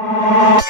Hello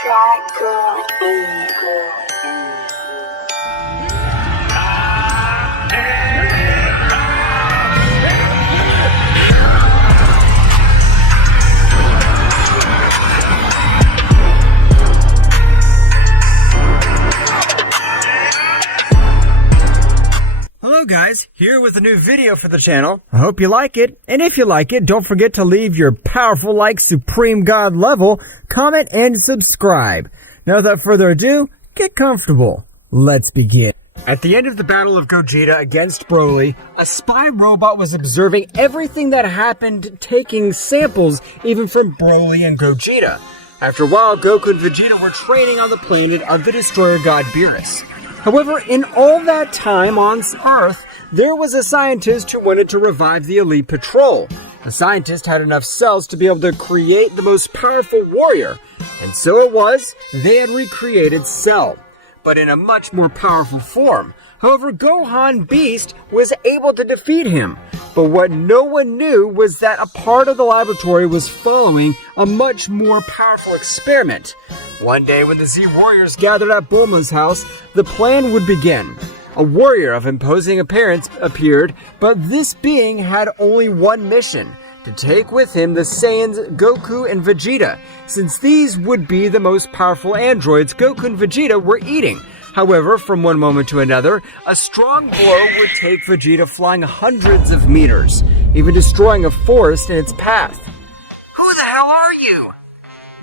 guys, here with a new video for the channel. I hope you like it, and if you like it, don't forget to leave your powerful like Supreme God level, comment, and subscribe. Now without further ado, get comfortable. Let's begin. At the end of the Battle of Gogeta against Broly, a spy robot was observing everything that happened, taking samples even from Broly and Gogeta. After a while, Goku and Vegeta were training on the planet of the destroyer god Beerus. However, in all that time on Earth, there was a scientist who wanted to revive the Elite Patrol. The scientist had enough cells to be able to create the most powerful warrior, and so it was, they had recreated Cell, but in a much more powerful form. However, Gohan Beast was able to defeat him, but what no one knew was that a part of the laboratory was following a much more powerful experiment. One day when the Z warriors gathered at Bulma's house, the plan would begin. A warrior of imposing appearance appeared, but this being had only one mission: to take with him the Saiyans Goku and Vegeta, since these would be the most powerful androids Goku and Vegeta were eating. However, from one moment to another, a strong blow would take Vegeta flying hundreds of meters, even destroying a forest in its path. Who the hell are you?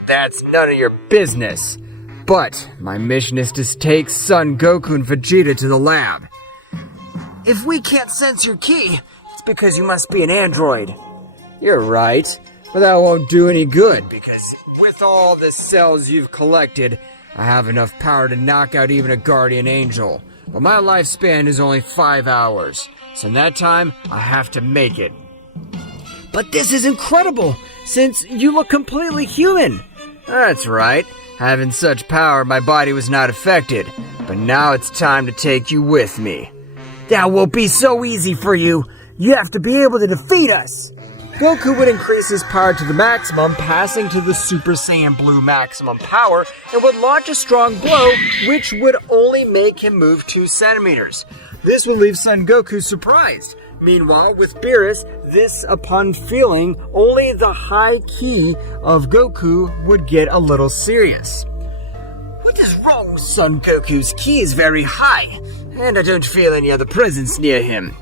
That's none of your business. But my mission is to take Son Goku and Vegeta to the lab. If we can't sense your ki, it's because you must be an android. You're right, but that won't do any good, because with all the cells you've collected, I have enough power to knock out even a guardian angel. But my lifespan is only 5 hours, so in that time, I have to make it. But this is incredible, since you look completely human. That's right. Having such power, my body was not affected. But now it's time to take you with me. That won't be so easy for you. You have to be able to defeat us. Goku would increase his power to the maximum, passing to the Super Saiyan Blue maximum power, and would launch a strong blow, which would only make him move 2 centimeters. This would leave Son Goku surprised. Meanwhile, with Beerus, this, upon feeling only the high ki of Goku, would get a little serious. What is wrong? Son Goku's ki is very high, and I don't feel any other presence near him.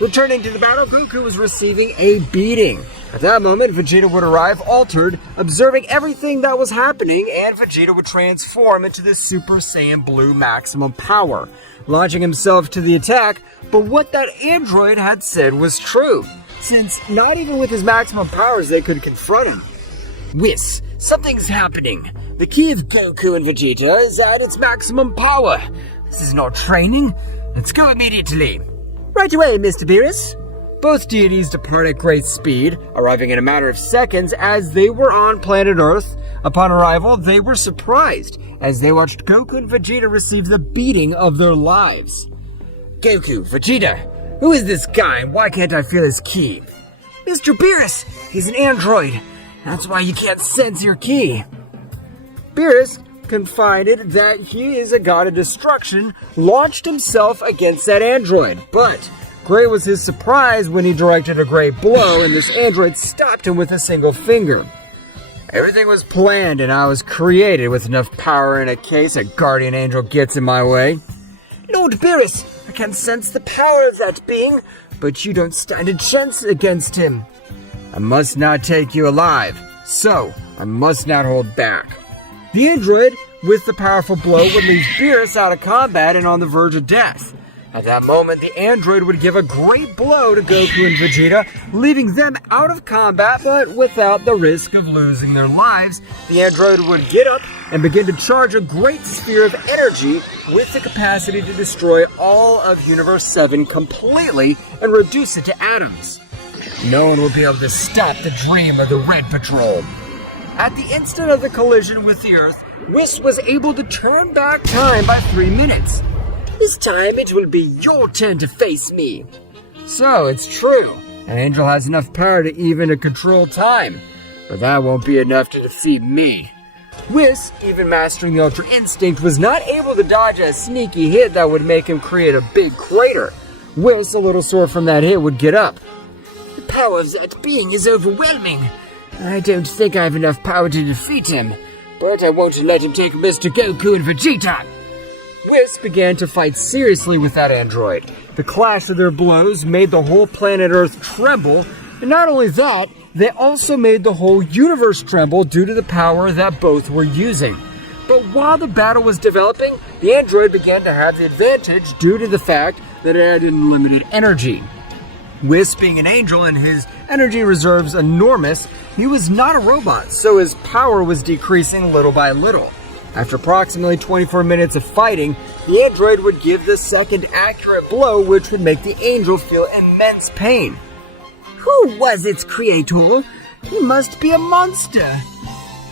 Returning to the battle, Goku was receiving a beating. At that moment, Vegeta would arrive altered, observing everything that was happening, and Vegeta would transform into the Super Saiyan Blue maximum power, launching himself to the attack. But what that android had said was true, since not even with his maximum powers they could confront him. Whis, something's happening. The ki of Goku and Vegeta is at its maximum power. This is not training. Let's go immediately. Right away, Mr. Beerus. Both deities depart at great speed, arriving in a matter of seconds as they were on planet Earth. Upon arrival, they were surprised as they watched Goku and Vegeta receive the beating of their lives. Goku, Vegeta, who is this guy and why can't I feel his ki? Mr. Beerus, he's an android. That's why you can't sense your ki. Beerus, confided that he is a god of destruction, launched himself against that android. But great was his surprise when he directed a great blow and this android stopped him with a single finger. Everything was planned and I was created with enough power in case a guardian angel gets in my way. Lord Beerus, I can sense the power of that being, but you don't stand a chance against him. I must not take you alive, so I must not hold back. The android, with the powerful blow, would leave Beerus out of combat and on the verge of death. At that moment, the android would give a great blow to Goku and Vegeta, leaving them out of combat, but without the risk of losing their lives. The android would get up and begin to charge a great sphere of energy with the capacity to destroy all of Universe 7 completely and reduce it to atoms. No one will be able to stop the dream of the Red Patrol. At the instant of the collision with the Earth, Whis was able to turn back time by 3 minutes. This time it will be your turn to face me. So, it's true. An angel has enough power to even to control time. But that won't be enough to defeat me. Whis, even mastering the Ultra Instinct, was not able to dodge a sneaky hit that would make him create a big crater. Whis, a little sore from that hit, would get up. The power of that being is overwhelming. I don't think I have enough power to defeat him, but I won't let him take Mr. Goku and Vegeta. Whis began to fight seriously with that android. The clash of their blows made the whole planet Earth tremble, and not only that, they also made the whole universe tremble due to the power that both were using. But while the battle was developing, the android began to have the advantage due to the fact that it had unlimited energy. Whis, being an angel and his energy reserves enormous, he was not a robot, so his power was decreasing little by little. After approximately 24 minutes of fighting, the android would give the second accurate blow, which would make the angel feel immense pain. Who was its creator? He must be a monster.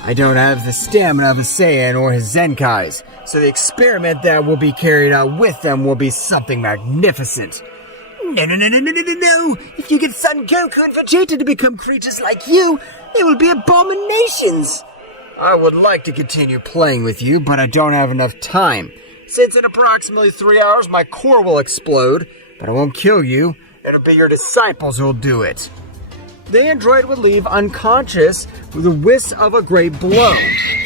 I don't have the stamina of a Saiyan or his Zenkais, so the experiment that will be carried out with them will be something magnificent. No. If you get Son Goku and Vegeta to become creatures like you, they will be abominations. I would like to continue playing with you, but I don't have enough time. Since in approximately 3 hours my core will explode, but I won't kill you. It'll be your disciples who'll do it. The android would leave unconscious with a whisk of a great blow.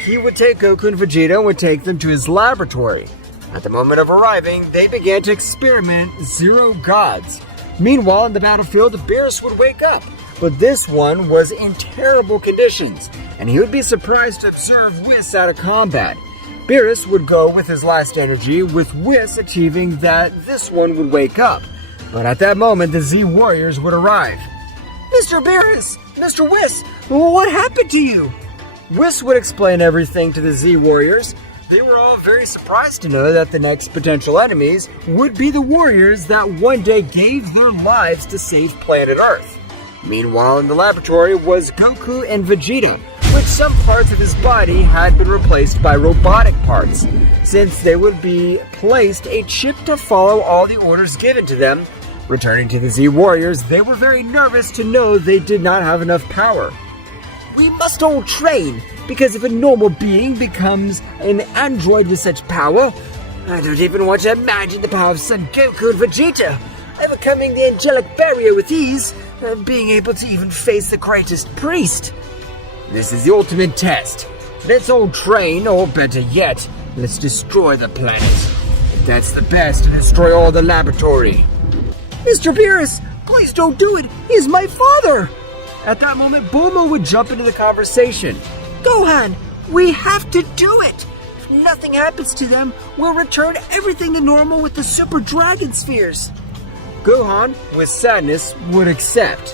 He would take Goku and Vegeta and would take them to his laboratory. At the moment of arriving, they began to experiment Zero Gods. Meanwhile, in the battlefield, the beerus would wake up, but this one was in terrible conditions, and he would be surprised to observe Whis out of combat. Beerus would go with his last energy, with Whis achieving that this one would wake up. But at that moment, the Z Warriors would arrive. Mr. Beerus! Mr. Whis! What happened to you? Whis would explain everything to the Z Warriors. They were all very surprised to know that the next potential enemies would be the warriors that one day gave their lives to save planet Earth. Meanwhile, in the laboratory was Goku and Vegeta, which some parts of his body had been replaced by robotic parts. Since they would be placed a chip to follow all the orders given to them, returning to the Z Warriors, they were very nervous to know they did not have enough power. We must all train, because if a normal being becomes an android with such power, I don't even want to imagine the power of Son Goku and Vegeta, overcoming the angelic barrier with ease, and being able to even face the greatest priest. This is the ultimate test. Let's all train, or better yet, let's destroy the planet. That's the best, to destroy all the laboratory. Mr. Beerus, please don't do it. He's my father. At that moment, Bulma would jump into the conversation. Gohan, we have to do it. If nothing happens to them, we'll return everything to normal with the Super Dragon Spheres. Gohan, with sadness, would accept.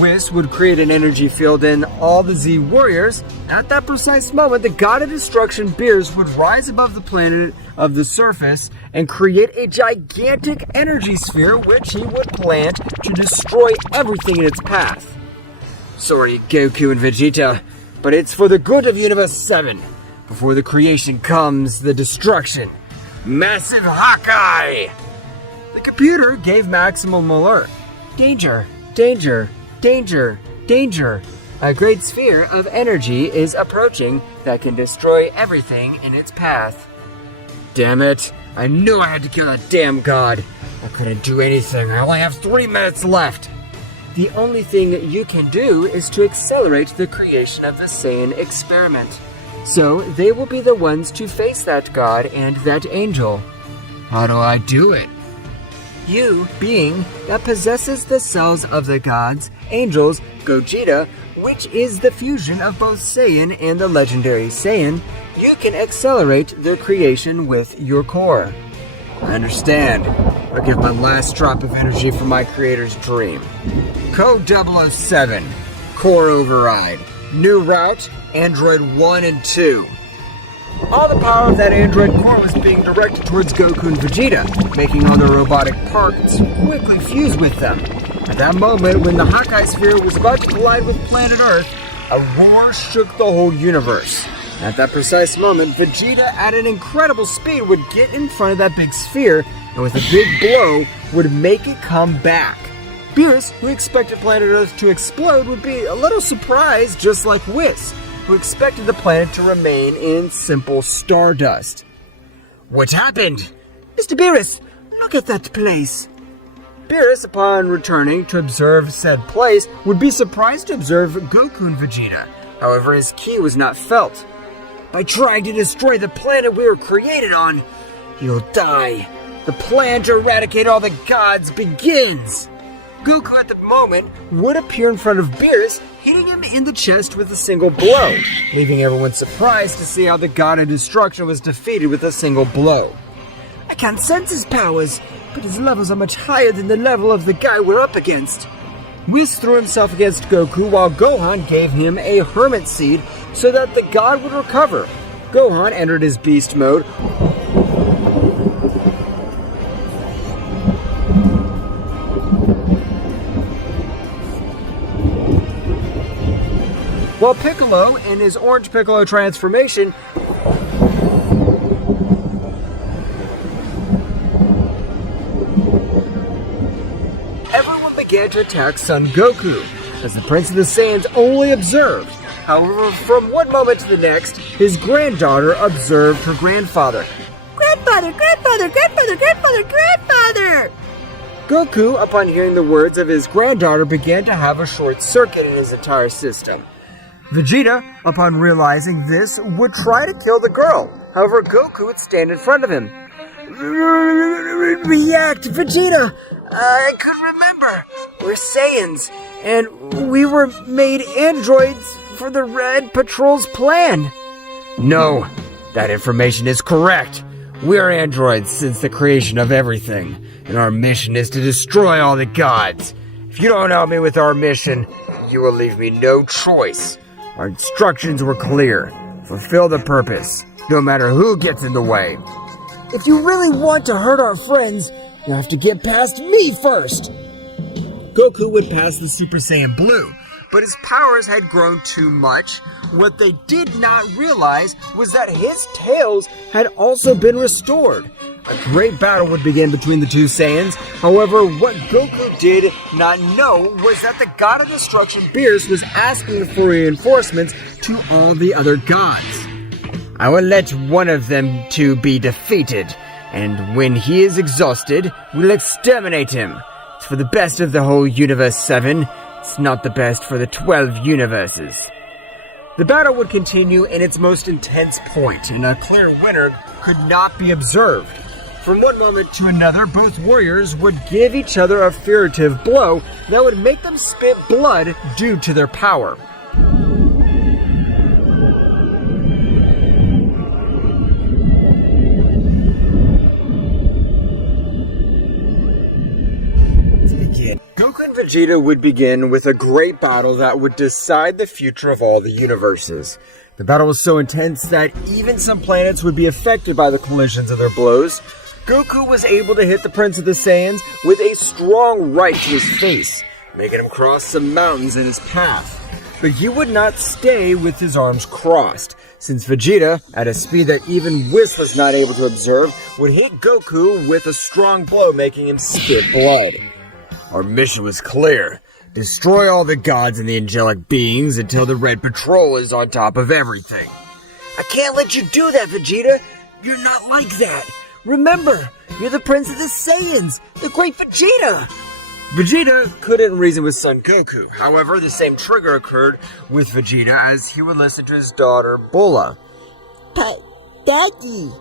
Whis would create an energy field in all the Z Warriors. At that precise moment, the God of Destruction Beerus would rise above the planet of the surface and create a gigantic energy sphere which he would plant to destroy everything in its path. Sorry, Goku and Vegeta, but it's for the good of Universe 7. Before the creation comes the destruction. Massive Hawkeye! The computer gave maximum alert. Danger, danger, danger, danger. A great sphere of energy is approaching that can destroy everything in its path. Damn it. I knew I had to kill that damn god. I couldn't do anything. I only have 3 minutes left. The only thing you can do is to accelerate the creation of the Saiyan experiment. So they will be the ones to face that god and that angel. How do I do it? You, being that possesses the cells of the gods, angels, Gogeta, which is the fusion of both Saiyan and the legendary Saiyan, you can accelerate their creation with your core. I understand. I'll give my last drop of energy for my creator's dream. Code 007, Core Override, New Route, Android 1 and 2. All the power of that android core was being directed towards Goku and Vegeta, making all their robotic parts quickly fuse with them. At that moment, when the Hawkeye sphere was about to collide with planet Earth, a roar shook the whole universe. At that precise moment, Vegeta at an incredible speed would get in front of that big sphere, and with a big blow, would make it come back. Beerus, who expected planet Earth to explode, would be a little surprised, just like Whis. who expected the planet to remain in simple stardust. "What happened?" "Mr. Beerus, look at that place." Beerus, upon returning to observe said place, would be surprised to observe Goku and Vegeta. However, his key was not felt. "By trying to destroy the planet we were created on, you'll die. The plan to eradicate all the gods begins." Goku at the moment would appear in front of Beerus, hitting him in the chest with a single blow, leaving everyone surprised to see how the god of destruction was defeated with a single blow. "I can't sense his powers, but his levels are much higher than the level of the guy we're up against." Whis threw himself against Goku while Gohan gave him a hermit seed so that the god would recover. Gohan entered his beast mode, while Piccolo, in his Orange Piccolo transformation, everyone began to attack Son Goku, as the Prince of the Saiyans only observed. However, from one moment to the next, his granddaughter observed her grandfather. "Grandfather, grandfather, grandfather, grandfather, grandfather!" Goku, upon hearing the words of his granddaughter, began to have a short circuit in his entire system. Vegeta, upon realizing this, would try to kill the girl. However, Goku would stand in front of him. "React, Vegeta! I could remember. We're Saiyans, and we were made androids for the Red Patrol's plan." "No, that information is correct. We're androids since the creation of everything, and our mission is to destroy all the gods. If you don't help me with our mission, you will leave me no choice. Our instructions were clear. Fulfill the purpose, no matter who gets in the way. If you really want to hurt our friends, you have to get past me first." Goku would pass the Super Saiyan Blue, but his powers had grown too much. What they did not realize was that his tails had also been restored. A great battle would begin between the two Saiyans. However, what Goku did not know was that the God of Destruction, Beerus, was asking for reinforcements to all the other gods. "I will let one of them two be defeated, and when he is exhausted, we'll exterminate him. It's for the best of the whole Universe 7. It's not the best for the 12 universes." The battle would continue in its most intense point, and a clear winner could not be observed. From one moment to another, both warriors would give each other a furtive blow that would make them spit blood due to their power. Goku and Vegeta would begin with a great battle that would decide the future of all the universes. The battle was so intense that even some planets would be affected by the collisions of their blows. Goku was able to hit the Prince of the Saiyans with a strong right to his face, making him cross some mountains in his path. But he would not stay with his arms crossed, since Vegeta, at a speed that even Whis was not able to observe, would hit Goku with a strong blow, making him spit blood. Our mission was clear. Destroy all the gods and the angelic beings until the Red Patrol is on top of everything. I can't let you do that, Vegeta. You're not like that. Remember, you're the Prince of the Saiyans, the great Vegeta. Vegeta couldn't reason with Son Goku. However, the same trigger occurred with Vegeta as he would listen to his daughter, Bulma. Daddy.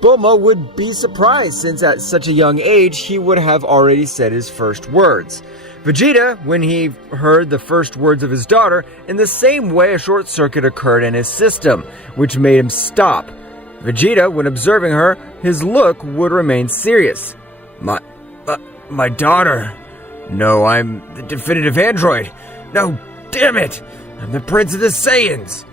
Bulma would be surprised, since at such a young age, he would have already said his first words. Vegeta, when he heard the first words of his daughter, in the same way a short circuit occurred in his system, which made him stop. Vegeta, when observing her, his look would remain serious. My daughter. No, I'm the definitive android. No, damn it! I'm the Prince of the Saiyans.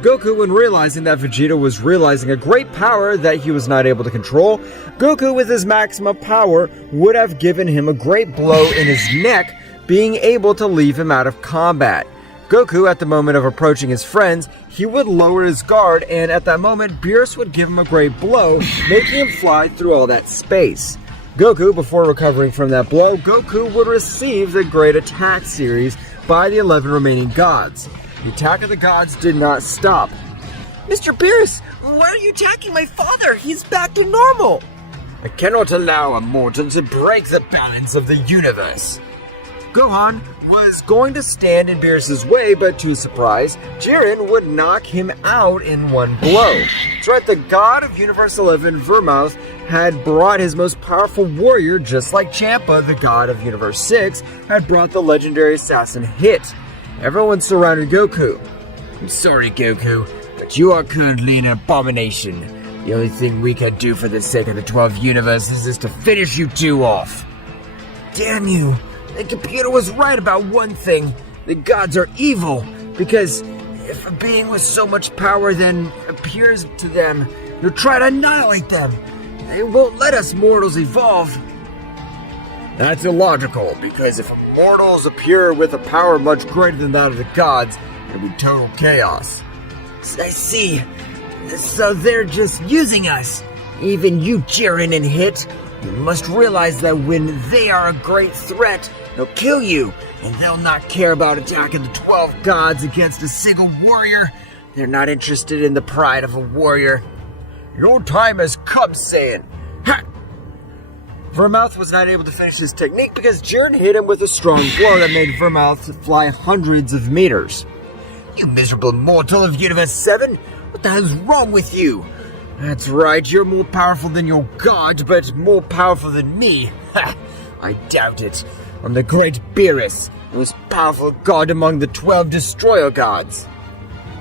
Goku, when realizing that Vegeta was realizing a great power that he was not able to control, Goku, with his maximum power, would have given him a great blow in his neck, being able to leave him out of combat. Goku, at the moment of approaching his friends, he would lower his guard, and at that moment, Beerus would give him a great blow, making him fly through all that space. Goku, before recovering from that blow, Goku would receive the Great Attack series by the 11 remaining gods. The attack of the gods did not stop. Mr. Beerus, why are you attacking my father? He's back to normal. I cannot allow a mortal to break the balance of the universe. Gohan was going to stand in Beerus' way, but to his surprise, Jiren would knock him out in one blow. That's right, the god of Universe 11, Vermouth, had brought his most powerful warrior, just like Champa, the god of Universe 6, had brought the legendary assassin Hit. Everyone surrounded Goku. I'm sorry, Goku, but you are currently an abomination. The only thing we can do for the sake of the 12 universes is to finish you two off. Damn you! The computer was right about one thing. The gods are evil, because if a being with so much power then appears to them, they'll try to annihilate them. They won't let us mortals evolve. That's illogical, because if mortals appear with a power much greater than that of the gods, it'll be total chaos. I see. So they're just using us. Even you, Jiren and Hit, you must realize that when they are a great threat, they'll kill you, and they'll not care about attacking the 12 gods against a single warrior. They're not interested in the pride of a warrior. Your time has come, Saiyan. Ha! Vermouth was not able to finish his technique because Jiren hit him with a strong blow that made Vermouth fly hundreds of meters. You miserable mortal of Universe 7! What the hell's wrong with you? That's right, you're more powerful than your god, but more powerful than me. Ha! I doubt it. I'm the great Beerus, the most powerful god among the 12 destroyer gods.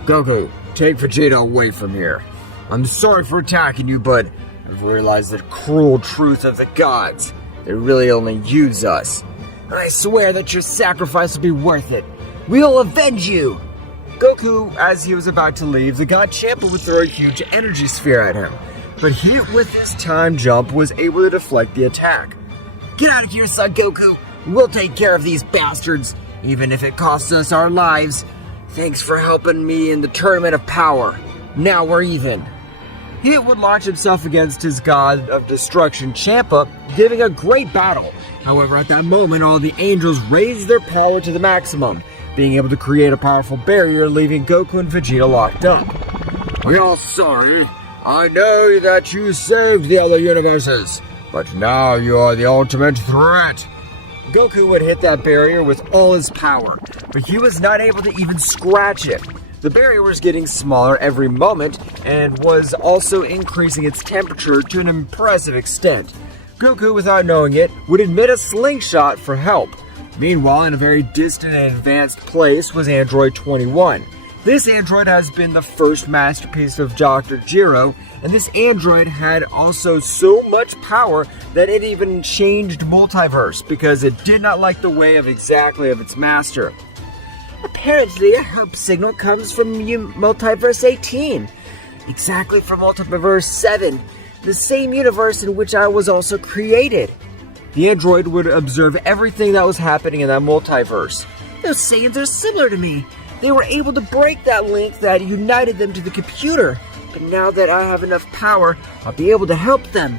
Goku, take Vegeta away from here. I'm sorry for attacking you, but I've realized the cruel truth of the gods. They really only use us. I swear that your sacrifice will be worth it. We'll avenge you! Goku, as he was about to leave, the god Champa would throw a huge energy sphere at him. But he, with his time jump, was able to deflect the attack. Get out of here, son Goku! We'll take care of these bastards, even if it costs us our lives. Thanks for helping me in the Tournament of Power. Now we're even. He would launch himself against his god of destruction, Champa, giving a great battle. However, at that moment, all the angels raised their power to the maximum, being able to create a powerful barrier, leaving Goku and Vegeta locked up. We are sorry. I know that you saved the other universes, but now you are the ultimate threat. Goku would hit that barrier with all his power, but he was not able to even scratch it. The barrier was getting smaller every moment and was also increasing its temperature to an impressive extent. Goku, without knowing it, would emit a slingshot for help. Meanwhile, in a very distant and advanced place was Android 21. This android has been the first masterpiece of Dr. Gero, and this android had also so much power that it even changed multiverse because it did not like the way of exactly of its master. Apparently, a help signal comes from Multiverse 18. Exactly from Multiverse 7, the same universe in which I was also created. The android would observe everything that was happening in that multiverse. Those Saiyans are similar to me. They were able to break that link that united them to the computer. But now that I have enough power, I'll be able to help them.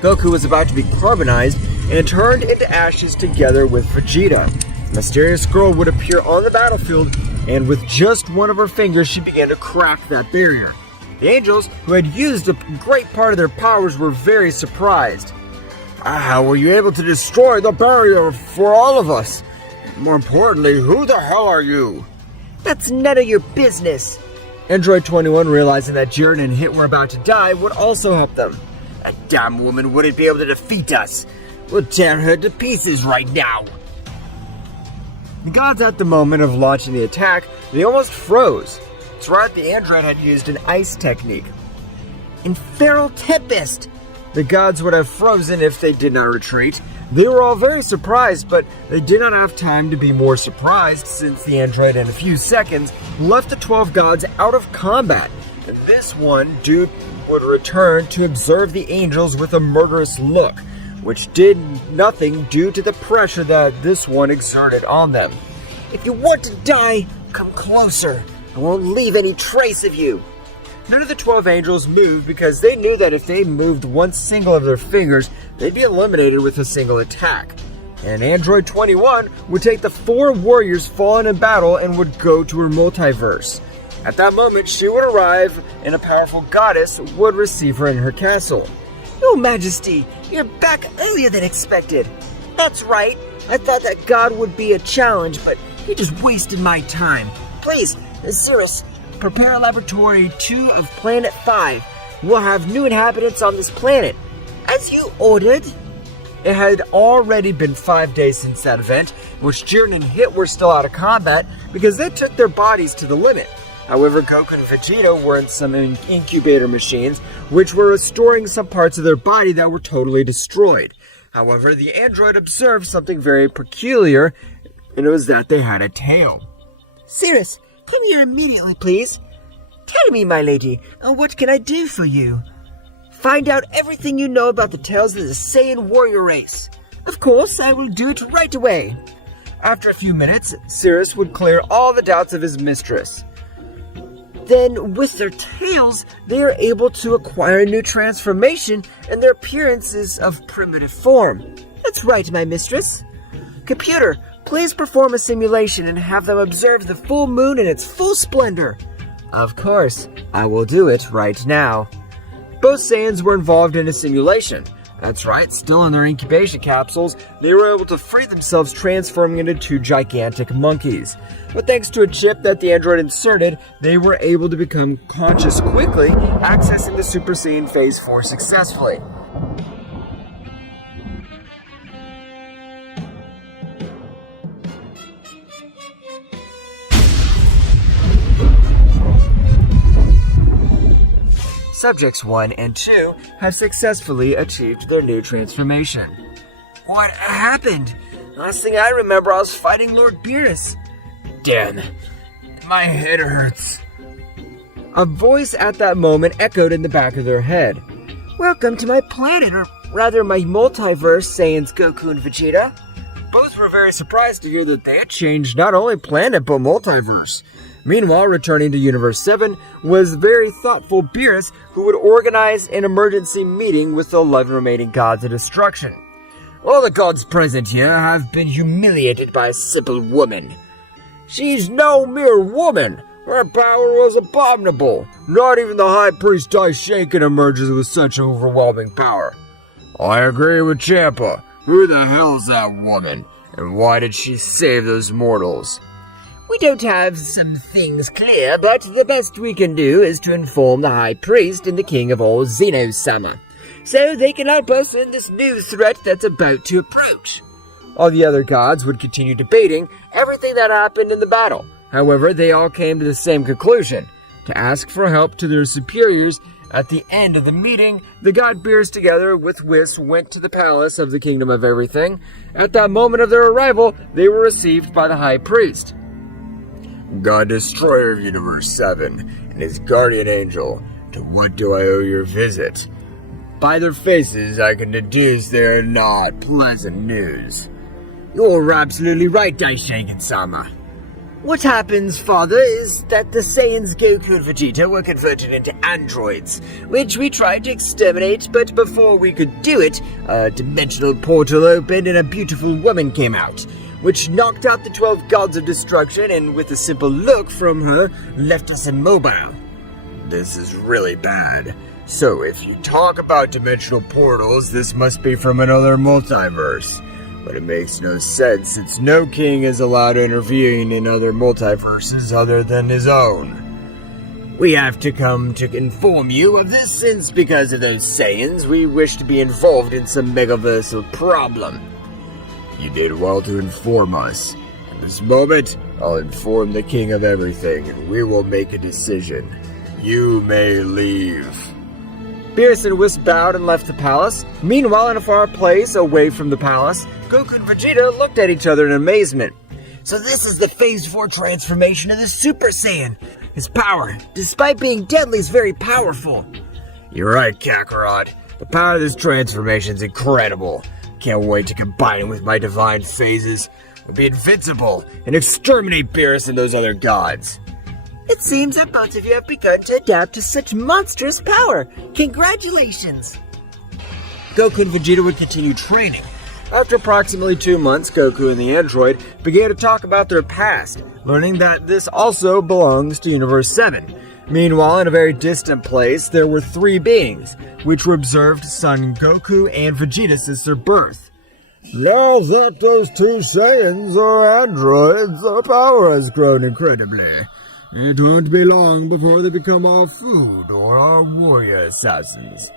Goku was about to be carbonized and turned into ashes together with Vegeta. A mysterious girl would appear on the battlefield, and with just one of her fingers, she began to crack that barrier. The angels, who had used a great part of their powers, were very surprised. How were you able to destroy the barrier for all of us? More importantly, who the hell are you? That's none of your business. Android 21, realizing that Jiren and Hit were about to die, would also help them. That damn woman wouldn't be able to defeat us. We'll tear her to pieces right now. The gods, at the moment of launching the attack, they almost froze. That's right, the android had used an ice technique. Infernal Tempest! The gods would have frozen if they did not retreat. They were all very surprised, but they did not have time to be more surprised since the android in a few seconds left the 12 gods out of combat. And this one dude would return to observe the angels with a murderous look, which did nothing due to the pressure that this one exerted on them. If you want to die, come closer. I won't leave any trace of you. None of the 12 angels moved because they knew that if they moved one single of their fingers, they'd be eliminated with a single attack. and Android 21 would take the 4 warriors fallen in battle and would go to her multiverse. At that moment, she would arrive, and a powerful goddess would receive her in her castle. Your Majesty, you're back earlier than expected. That's right. I thought that God would be a challenge, but he just wasted my time. Please, Cirrus, prepare Laboratory 2 of Planet 5. We'll have new inhabitants on this planet. As you ordered. It had already been 5 days since that event, in which Jiren and Hit were still out of combat because they took their bodies to the limit. However, Goku and Vegeta were in some incubator machines, which were restoring some parts of their body that were totally destroyed. However, the android observed something very peculiar, and it was that they had a tail. Cirrus, come here immediately, please. Tell me, my lady, what can I do for you? Find out everything you know about the tales of the Saiyan warrior race. Of course, I will do it right away. After a few minutes, Cirrus would clear all the doubts of his mistress. Then, with their tails, they are able to acquire a new transformation, and their appearance is of primitive form. That's right, my mistress. Computer, please perform a simulation and have them observe the full moon in its full splendor. Of course, I will do it right now. Both Saiyans were involved in a simulation. That's right, still in their incubation capsules, they were able to free themselves, transforming into 2 gigantic monkeys. But thanks to a chip that the android inserted, they were able to become conscious quickly, accessing the Super Saiyan Phase 4 successfully. Subjects 1 and 2 have successfully achieved their new transformation. What happened? Last thing I remember, I was fighting Lord Beerus. Damn, my head hurts. A voice at that moment echoed in the back of their head. Welcome to my planet, or rather my multiverse, Saiyans Goku and Vegeta. Both were very surprised to hear that they had changed not only planet but multiverse. Meanwhile, returning to Universe 7 was very thoughtful Beerus, who would organize an emergency meeting with the 11 remaining gods of destruction. All the gods present here have been humiliated by a simple woman. She's no mere woman. Her power was abominable. Not even the High Priest Daishaken emerges with such overwhelming power. I agree with Champa. Who the hell's that woman? And why did she save those mortals? We don't have some things clear, but the best we can do is to inform the High Priest and the King of all, Zeno-sama, so they can help us in this new threat that's about to approach. All the other gods would continue debating everything that happened in the battle. However, they all came to the same conclusion, to ask for help to their superiors. At the end of the meeting, the god Beerus together with Whis went to the palace of the Kingdom of Everything. At that moment of their arrival, they were received by the High Priest. God Destroyer of Universe 7 and his guardian angel, to what do I owe your visit? By their faces, I can deduce they are not pleasant news. You're absolutely right, Daishaken-sama. What happens, Father, is that the Saiyans Goku and Vegeta were converted into androids, which we tried to exterminate, but before we could do it, a dimensional portal opened and a beautiful woman came out, which knocked out the 12 gods of destruction and with a simple look from her, left us immobile. This is really bad. So if you talk about dimensional portals, this must be from another multiverse. But it makes no sense since no king is allowed to intervene in other multiverses other than his own. We have to come to inform you of this since because of those Saiyans we wish to be involved in some megaversal problem. You did well to inform us. At this moment, I'll inform the King of Everything and we will make a decision. You may leave. Beerus and Whis bowed and left the palace. Meanwhile, in a far place away from the palace, Goku and Vegeta looked at each other in amazement. So this is the Phase 4 transformation of the Super Saiyan. His power, despite being deadly, is very powerful. You're right, Kakarot. The power of this transformation is incredible. Can't wait to combine it with my divine phases. I'll be invincible and exterminate Beerus and those other gods. It seems that both of you have begun to adapt to such monstrous power. Congratulations! Goku and Vegeta would continue training. After approximately 2 months, Goku and the android began to talk about their past, learning that this also belongs to Universe 7. Meanwhile, in a very distant place, there were 3 beings, which were observed Son Goku and Vegeta since their birth. Now that those 2 Saiyans are androids, their power has grown incredibly. It won't be long before they become our food or our warrior assassins.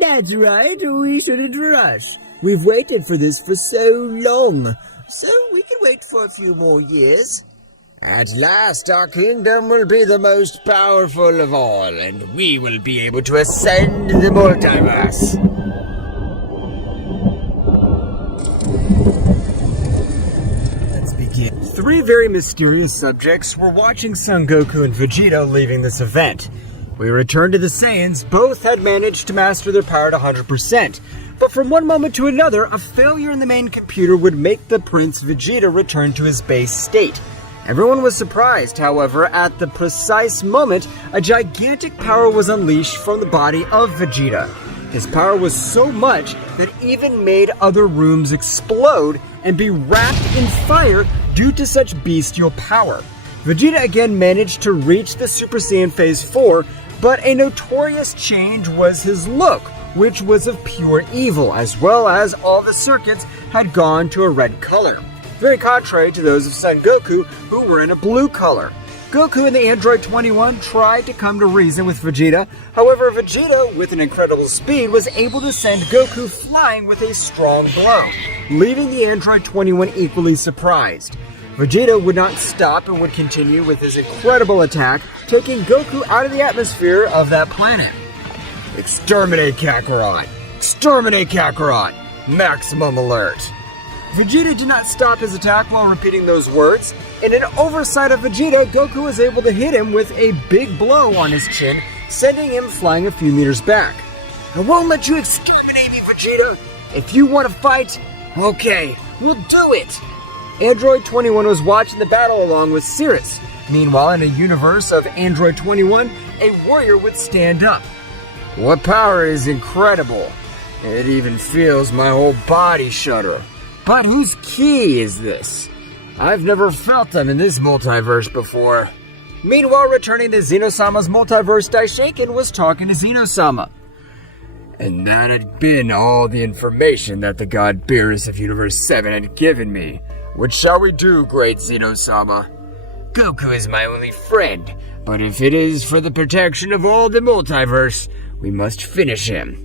That's right, we shouldn't rush. We've waited for this for so long, so we can wait for a few more years. At last, our kingdom will be the most powerful of all, and we will be able to ascend the multiverse. Let's begin. 3 very mysterious subjects were watching Son Goku and Vegeta leaving this event. We returned to the Saiyans. Both had managed to master their power at 100%. But from one moment to another, a failure in the main computer would make the Prince Vegeta return to his base state. Everyone was surprised, however, at the precise moment a gigantic power was unleashed from the body of Vegeta. His power was so much that it even made other rooms explode and be wrapped in fire due to such bestial power. Vegeta again managed to reach the Super Saiyan Phase 4, but a notorious change was his look, which was of pure evil, as well as all the circuits had gone to a red color. Very contrary to those of Son Goku, who were in a blue color. Goku and the Android 21 tried to come to reason with Vegeta. However, Vegeta, with an incredible speed, was able to send Goku flying with a strong blow, leaving the Android 21 equally surprised. Vegeta would not stop and would continue with his incredible attack, taking Goku out of the atmosphere of that planet. Exterminate Kakarot! Exterminate Kakarot! Maximum alert! Vegeta did not stop his attack while repeating those words. In an oversight of Vegeta, Goku was able to hit him with a big blow on his chin, sending him flying a few meters back. I won't let you exterminate me, Vegeta! If you want to fight, okay, we'll do it! Android 21 was watching the battle along with Cirrus. Meanwhile, in a universe of Android 21, a warrior would stand up. What power is incredible! It even feels my whole body shudder. But whose key is this? I've never felt them in this multiverse before. Meanwhile, returning to Zeno-sama's multiverse, Daishinkan was talking to Zeno-sama. And that had been all the information that the god Beerus of Universe 7 had given me. What shall we do, great Zeno-sama? Goku is my only friend, but if it is for the protection of all the multiverse, we must finish him.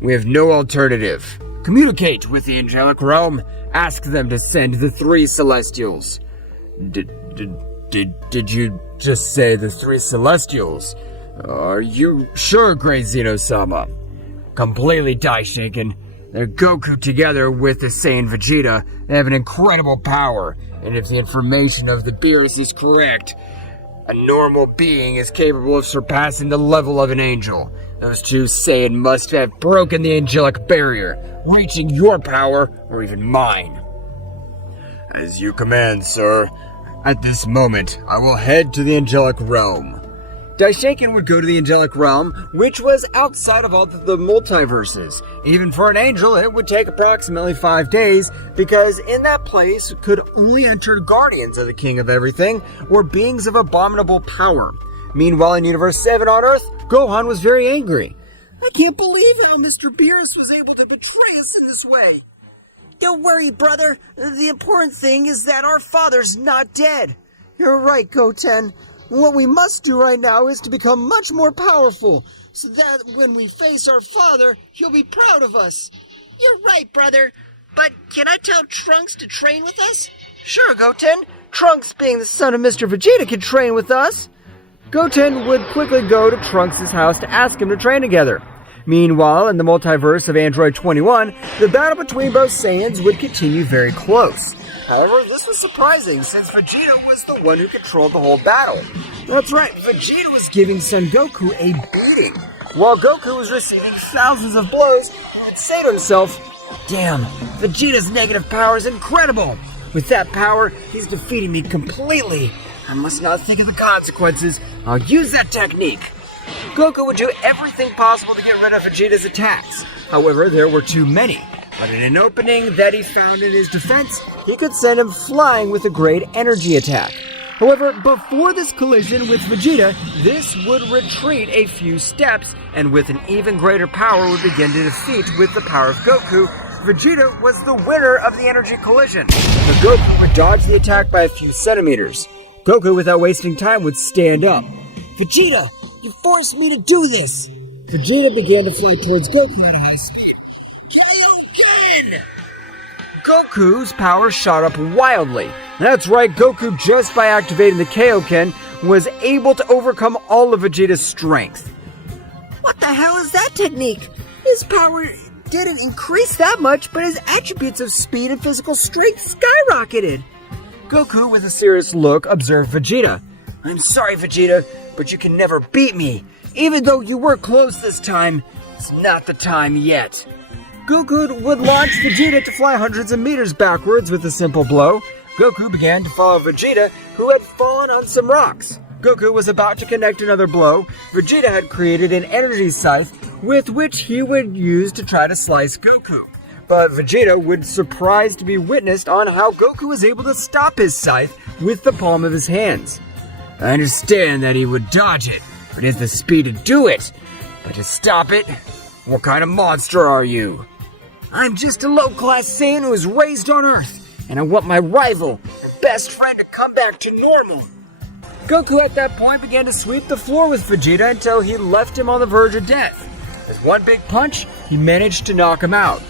We have no alternative. Communicate with the angelic realm. Ask them to send the 3 Celestials. Did you just say the 3 Celestials? Are you sure, great Zeno-sama? Completely, Daishinkan. They're Goku together with the Saiyan Vegeta. They have an incredible power, and if the information of the beerus is correct, a normal being is capable of surpassing the level of an angel. Those 2 Saiyan must have broken the angelic barrier, reaching your power or even mine. As you command, sir. At this moment, I will head to the angelic realm. Daishinkan would go to the angelic realm, which was outside of all the multiverses. Even for an angel, it would take approximately 5 days, because in that place could only enter guardians of the King of Everything, or beings of abominable power. Meanwhile, in Universe 7 on Earth, Gohan was very angry. I can't believe how Mr. Beerus was able to betray us in this way. Don't worry, brother. The important thing is that our father's not dead. You're right, Goten. What we must do right now is to become much more powerful, so that when we face our father, he'll be proud of us. You're right, brother. But can I tell Trunks to train with us? Sure, Goten. Trunks, being the son of Mr. Vegeta, can train with us. Goten would quickly go to Trunks' house to ask him to train together. Meanwhile, in the multiverse of Android 21, the battle between both Saiyans would continue very close. However, this was surprising, since Vegeta was the one who controlled the whole battle. That's right, Vegeta was giving Son Goku a beating. While Goku was receiving thousands of blows, he would say to himself, "Damn, Vegeta's negative power is incredible. With that power, he's defeating me completely. I must not think of the consequences. I'll use that technique." Goku would do everything possible to get rid of Vegeta's attacks. However, there were too many. but in an opening that he found in his defense, he could send him flying with a great energy attack. However, before this collision with Vegeta, this would retreat a few steps, and with an even greater power would begin to defeat with the power of Goku. Vegeta was the winner of the energy collision. But Goku would dodge the attack by a few centimeters. Goku, without wasting time, would stand up. "Vegeta, you forced me to do this!" Vegeta began to fly towards Goku at a high speed. "Kaioken!" Goku's power shot up wildly. That's right, Goku, just by activating the Kaioken, was able to overcome all of Vegeta's strength. What the hell is that technique? His power didn't increase that much, but his attributes of speed and physical strength skyrocketed. Goku, with a serious look, observed Vegeta. "I'm sorry, Vegeta, but you can never beat me. Even though you were close this time, it's not the time yet." Goku would launch Vegeta to fly hundreds of meters backwards with a simple blow. Goku began to follow Vegeta, who had fallen on some rocks. Goku was about to connect another blow. Vegeta had created an energy scythe with which he would use to try to slice Goku. But Vegeta would surprised to be witnessed on how Goku was able to stop his scythe with the palm of his hands. I understand that he would dodge it, but he has the speed to do it. But to stop it, what kind of monster are you? I'm just a low-class Saiyan who was raised on Earth, and I want my rival, and best friend, to come back to normal. Goku at that point began to sweep the floor with Vegeta until he left him on the verge of death. With one big punch, he managed to knock him out.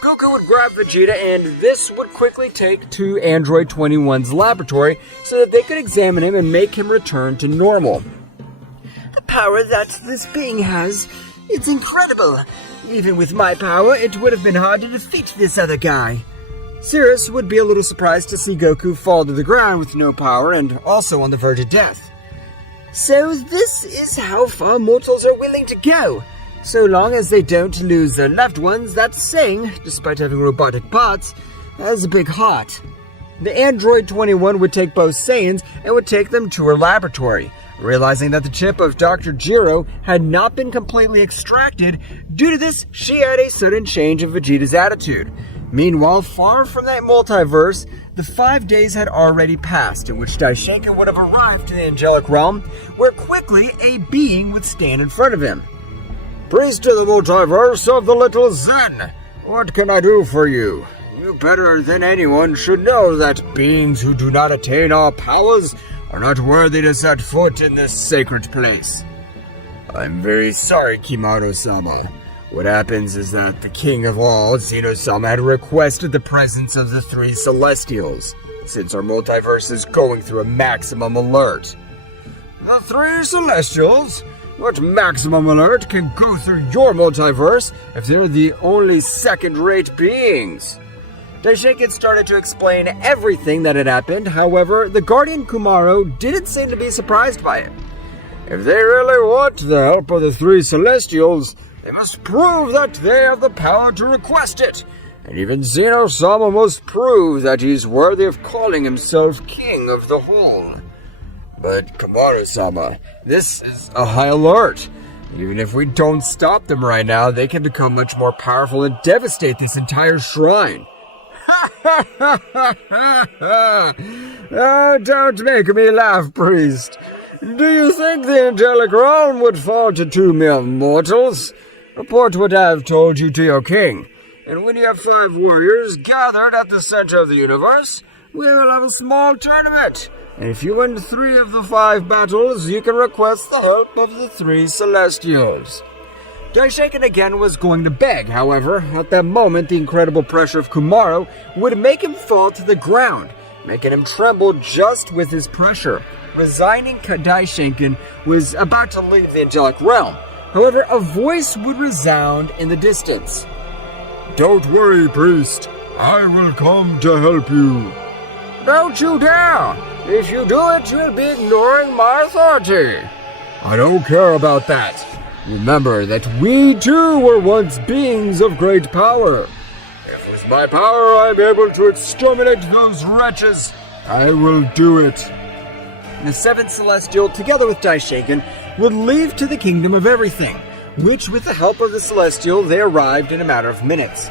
Goku would grab Vegeta, and this would quickly take to Android 21's laboratory so that they could examine him and make him return to normal. The power that this being has, it's incredible. Even with my power, it would have been hard to defeat this other guy. Sirius would be a little surprised to see Goku fall to the ground with no power and also on the verge of death. So this is how far mortals are willing to go. So long as they don't lose their loved ones, that saying, despite having robotic parts, has a big heart. The Android 21 would take both Saiyans and would take them to her laboratory. Realizing that the chip of Dr. Jiro had not been completely extracted, due to this, she had a sudden change of Vegeta's attitude. Meanwhile, far from that multiverse, the 5 days had already passed in which Daishinkan would have arrived to the angelic realm, where quickly a being would stand in front of him. "Priest of the multiverse of the little Zen, what can I do for you? You better than anyone should know that beings who do not attain our powers are not worthy to set foot in this sacred place." "I'm very sorry, Kimaro-sama. What happens is that the king of all, Zeno-sama, had requested the presence of the three Celestials, since our multiverse is going through a maximum alert." "The three Celestials? What maximum alert can go through your multiverse if they're the only second-rate beings?" Daishinkan started to explain everything that had happened. However, the Guardian Kumaro didn't seem to be surprised by it. "If they really want the help of the three Celestials, they must prove that they have the power to request it. And even Zeno-sama must prove that he's worthy of calling himself king of the whole." "But Kumaro-sama, this is a high alert. Even if we don't stop them right now, they can become much more powerful and devastate this entire shrine." "Oh, don't make me laugh, priest. Do you think the angelic realm would fall to two mere mortals? Report what I have told you to your king, and when you have 5 warriors gathered at the center of the universe, we will have a small tournament. And if you win 3 of the 5 battles, you can request the help of the 3 Celestials." Daishinkan again was going to beg. However, at that moment, the incredible pressure of Kumaro would make him fall to the ground, making him tremble just with his pressure. Resigning, Daishinkan was about to leave the angelic realm. However, a voice would resound in the distance. "Don't worry, priest. I will come to help you." "Don't you dare! If you do it, you'll be ignoring my authority." "I don't care about that. Remember that we too were once beings of great power. If with my power I'm able to exterminate those wretches, I will do it." The 7th Celestial, together with Daishinkan, would leave to the Kingdom of Everything, which with the help of the Celestial they arrived in a matter of minutes.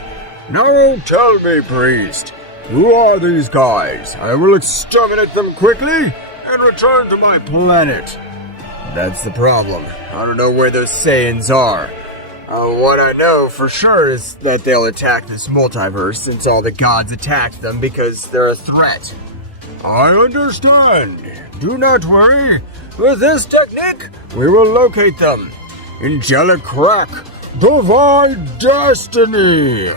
Now tell me, priest, who are these guys? I will exterminate them quickly and return to my planet. That's the problem. I don't know where those Saiyans are. What I know for sure is that they'll attack this multiverse since all the gods attacked them because they're a threat. I understand. Do not worry. With this technique, we will locate them. Angelic crack. Divine destiny.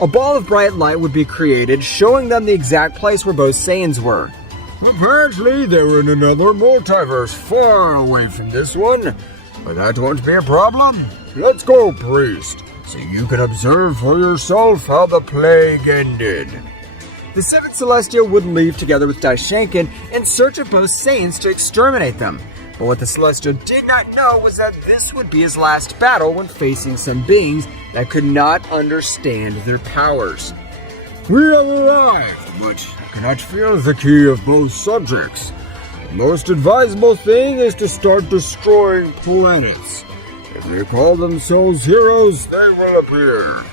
A ball of bright light would be created, showing them the exact place where both Saiyans were. Apparently, they were in another multiverse far away from this one. But that won't be a problem. Let's go, priest, so you can observe for yourself how the plague ended. The Seventh Celestial would leave together with Daishinkan in search of both Saiyans to exterminate them. But what the Celestial did not know was that this would be his last battle when facing some beings that could not understand their powers. We have arrived, but I cannot feel the key of both subjects. The most advisable thing is to start destroying planets. If they call themselves heroes, they will appear.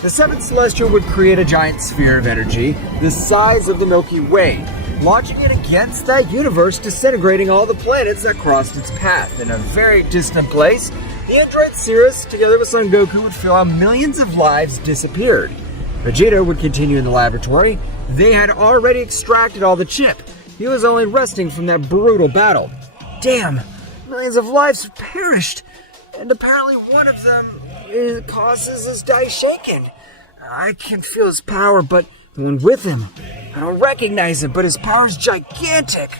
The Seventh Celestial would create a giant sphere of energy the size of the Milky Way, launching it against that universe, disintegrating all the planets that crossed its path. In a very distant place, the android Cirrus, together with Son Goku, would feel how millions of lives disappeared. Vegeta would continue in the laboratory. They had already extracted all the chip. He was only resting from that brutal battle. Damn, millions of lives have perished. And apparently one of them causes his Daishinkan. I can feel his power, but the one with him, I don't recognize him, but his power is gigantic.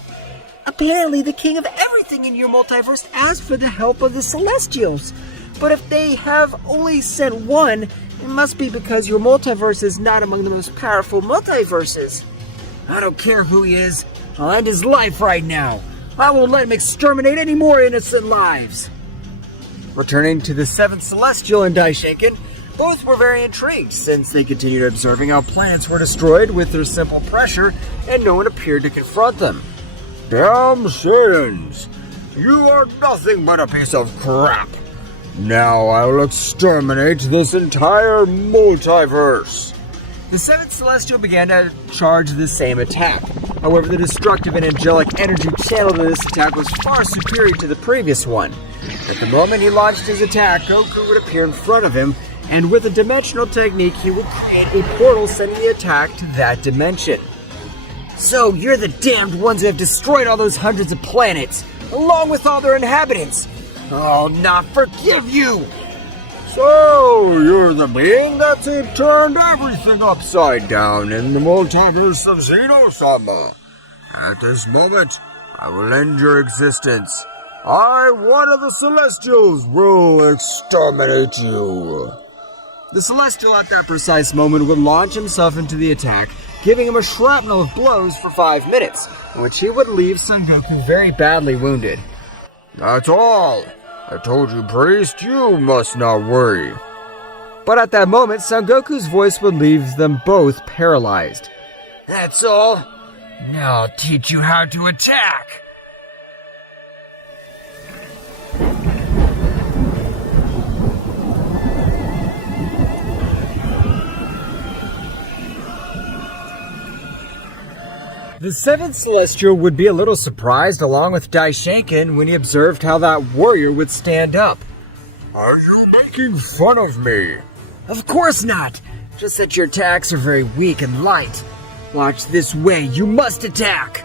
Apparently the king of everything in your multiverse asked for the help of the Celestials. But if they have only sent one, it must be because your multiverse is not among the most powerful multiverses. I don't care who he is. I'll end his life right now. I won't let him exterminate any more innocent lives. Returning to the Seventh Celestial and Daishinkan, both were very intrigued since they continued observing how planets were destroyed with their simple pressure and no one appeared to confront them. Damn Saiyans! You are nothing but a piece of crap! Now I will exterminate this entire multiverse! The Seventh Celestial began to charge the same attack. However, the destructive and angelic energy channeled in this attack was far superior to the previous one. At the moment he launched his attack, Goku would appear in front of him, and with a dimensional technique, he would create a portal sending the attack to that dimension. So, you're the damned ones that have destroyed all those hundreds of planets, along with all their inhabitants. I'll not forgive you! So, you're the being that turned everything upside down in the multiverse of Zeno-sama. At this moment, I will end your existence. I, one of the Celestials, will exterminate you. The Celestial at that precise moment would launch himself into the attack, giving him a shrapnel of blows for 5 minutes, in which he would leave Son Goku very badly wounded. That's all. I told you, priest, you must not worry. But at that moment, Son Goku's voice would leave them both paralyzed. That's all? Now I'll teach you how to attack. The Seventh Celestial would be a little surprised along with Daishinkan when he observed how that warrior would stand up. Are you making fun of me? Of course not! Just that your attacks are very weak and light. Watch this way, you must attack!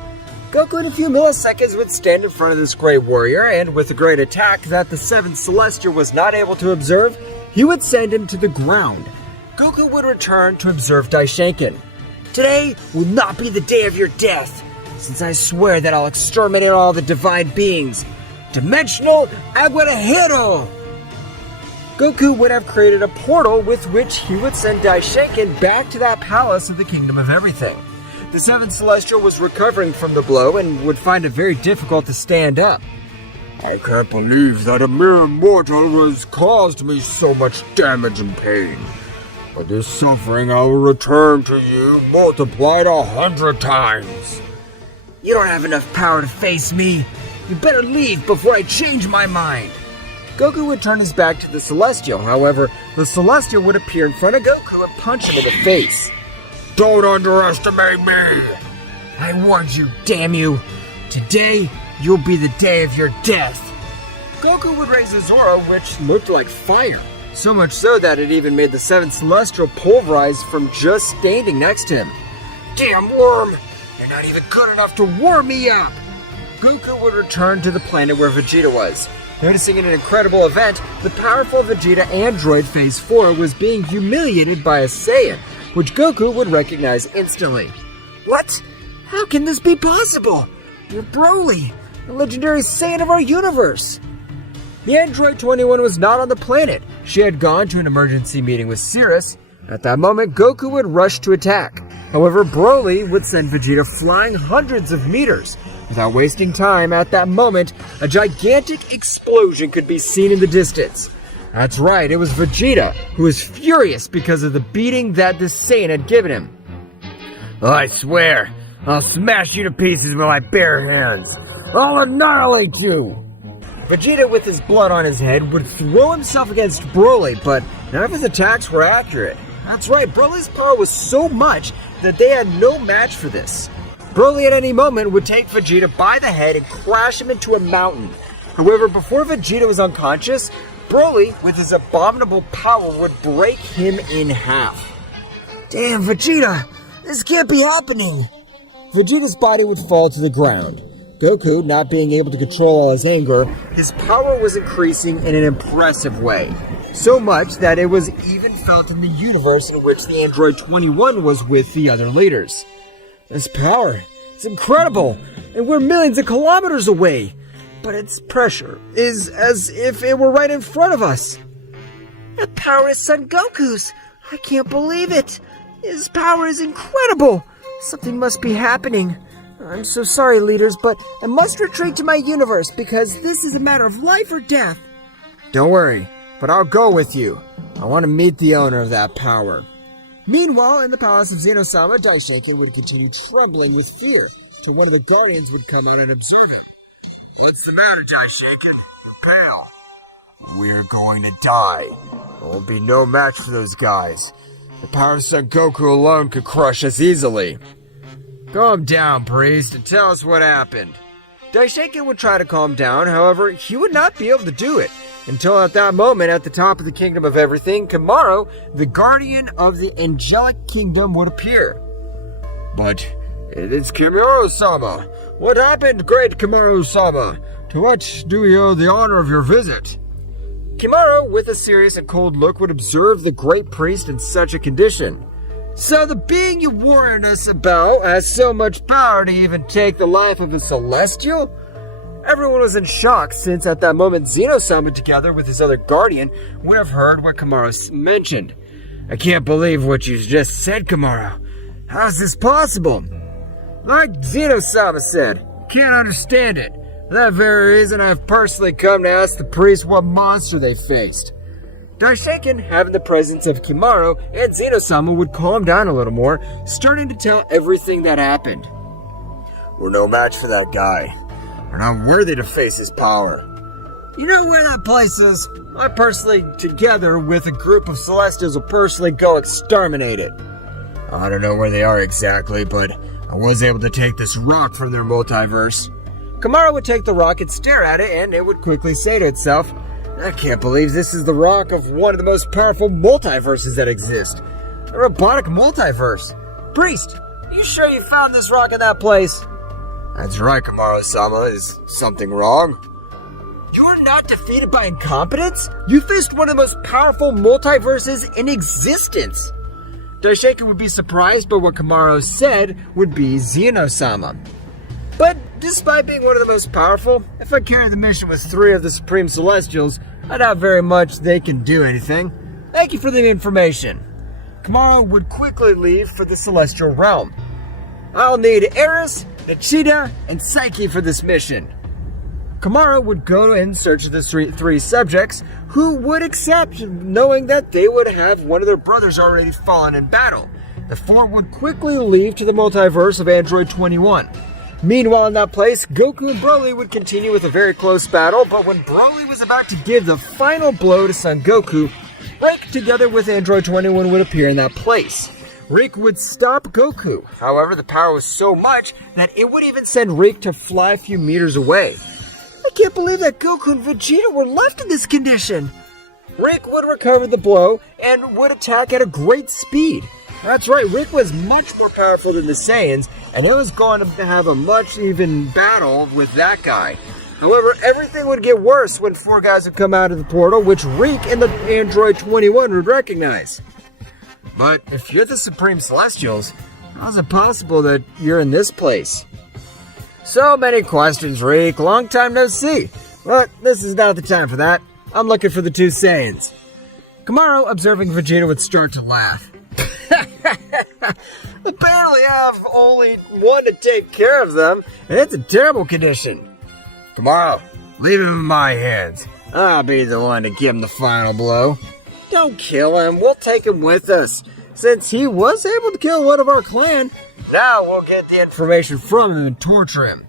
Goku in a few milliseconds would stand in front of this great warrior, and with a great attack that the Seventh Celestial was not able to observe, he would send him to the ground. Goku would return to observe Daishinkan. Today will not be the day of your death, since I swear that I'll exterminate all the divine beings. Dimensional Aguadahero! Goku would have created a portal with which he would send Daishinkan back to that palace of the Kingdom of Everything. The Seventh Celestial was recovering from the blow and would find it very difficult to stand up. I can't believe that a mere mortal has caused me so much damage and pain. But this suffering I will return to you multiplied 100 times. You don't have enough power to face me. You better leave before I change my mind. Goku would turn his back to the Celestial. However, the Celestial would appear in front of Goku and punch him in the face. Don't underestimate me! I warned you, damn you! Today, you'll be the day of your death! Goku would raise his aura, which looked like fire. So much so that it even made the 7th Celestial pulverize from just standing next to him. Damn worm! You're not even good enough to warm me up! Goku would return to the planet where Vegeta was. Noticing in an incredible event, the powerful Vegeta android Phase 4 was being humiliated by a Saiyan, which Goku would recognize instantly. What? How can this be possible? You're Broly, the legendary Saiyan of our universe! The android 21 was not on the planet. She had gone to an emergency meeting with Cirrus. At that moment, Goku would rush to attack. However, Broly would send Vegeta flying hundreds of meters. Without wasting time, at that moment, a gigantic explosion could be seen in the distance. That's right, it was Vegeta, who was furious because of the beating that this Saiyan had given him. I swear, I'll smash you to pieces with my bare hands. I'll annihilate you! Vegeta, with his blood on his head, would throw himself against Broly, but none of his attacks were accurate. That's right, Broly's power was so much that they had no match for this. Broly at any moment would take Vegeta by the head and crash him into a mountain. However, before Vegeta was unconscious, Broly, with his abominable power, would break him in half. Damn, Vegeta! This can't be happening! Vegeta's body would fall to the ground. Goku, not being able to control all his anger, his power was increasing in an impressive way. So much that it was even felt in the universe in which the Android 21 was with the other leaders. This power, it's incredible, and we're millions of kilometers away. But its pressure is as if it were right in front of us. That power is Son Goku's! I can't believe it! His power is incredible! Something must be happening. I'm so sorry, leaders, but I must retreat to my universe because this is a matter of life or death. Don't worry, but I'll go with you. I want to meet the owner of that power. Meanwhile, in the palace of Zeno-sama, Daishoken would continue trembling with fear, till one of the guardians would come out and observe it. What's the matter, Daishoken? You're pale. We're going to die. There will be no match for those guys. The power of Son Goku alone could crush us easily. Calm down, priest, and tell us what happened. Daishoken would try to calm down, however, he would not be able to do it. Until at that moment, at the top of the Kingdom of Everything, Kimaro, the guardian of the Angelic Kingdom, would appear. But it's Kimaro-sama. What happened, great Kimaro-sama? To what do we owe the honor of your visit? Kimaro, with a serious and cold look, would observe the great priest in such a condition. So the being you warned us about has so much power to even take the life of a Celestial? Everyone was in shock since at that moment Zeno-sama, together with his other guardian, would have heard what Kimaro mentioned. I can't believe what you just said, Kimaro. How's this possible? Like Zeno-sama said, can't understand it. For that very reason, I've personally come to ask the priest what monster they faced. Daishoken, having the presence of Kimaro and Zeno-sama, would calm down a little more, starting to tell everything that happened. We're no match for that guy. We're not worthy to face his power. You know where that place is? I personally, together with a group of Celestials, will personally go exterminate it. I don't know where they are exactly, but I was able to take this rock from their multiverse. Kimaro would take the rock and stare at it, and it would quickly say to itself, I can't believe this is the rock of one of the most powerful multiverses that exist. A robotic multiverse. Priest, are you sure you found this rock in that place? That's right, Kimaro-sama. Is something wrong? You are not defeated by incompetence? You faced one of the most powerful multiverses in existence. Daishoken would be surprised by what Kimaro said would be Zeno-sama. But despite being one of the most powerful, if I carry the mission with 3 of the Supreme Celestials, I doubt very much they can do anything. Thank you for the information. Kimaro would quickly leave for the Celestial Realm. I'll need Eris, Nichita, and Psyche for this mission. Kimaro would go in search of the 3 subjects who would accept, knowing that they would have one of their brothers already fallen in battle. The 4 would quickly leave to the multiverse of Android 21. Meanwhile, in that place, Goku and Broly would continue with a very close battle, but when Broly was about to give the final blow to Son Goku, Rick, together with Android 21, would appear in that place. Rick would stop Goku. However, the power was so much that it would even send Rick to fly a few meters away. I can't believe that Goku and Vegeta were left in this condition. Rick would recover the blow and would attack at a great speed. That's right, Rick was much more powerful than the Saiyans, and it was going to have a much even battle with that guy. However, everything would get worse when four guys would come out of the portal, which Rick and the Android 21 would recognize. But if you're the Supreme Celestials, how is it possible that you're in this place? So many questions, Rick. Long time no see. But this is not the time for that. I'm looking for the two Saiyans. Kamaru, observing Vegeta, would start to laugh. Apparently I have only one to take care of them, and it's a terrible condition. Kamaru, leave him in my hands. I'll be the one to give him the final blow. Don't kill him, we'll take him with us. Since he was able to kill one of our clan, now we'll get the information from him and torture him.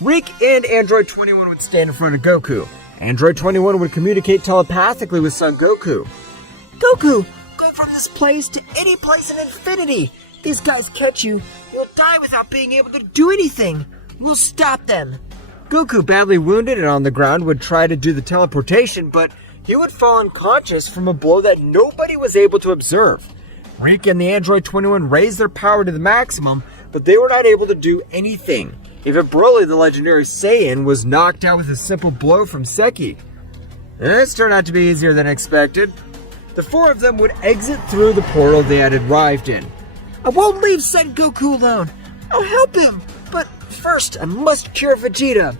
Rick and Android 21 would stand in front of Goku. Android 21 would communicate telepathically with Son Goku. Goku, go from this place to any place in infinity. These guys catch you, you'll die without being able to do anything. We'll stop them. Goku, badly wounded and on the ground, would try to do the teleportation, but he would fall unconscious from a blow that nobody was able to observe. Rick and the Android 21 raised their power to the maximum, but they were not able to do anything. Even Broly, the legendary Saiyan, was knocked out with a simple blow from Seki. This turned out to be easier than expected. The four of them would exit through the portal they had arrived in. I won't leave Son Goku alone. I'll help him. But first, I must cure Vegeta.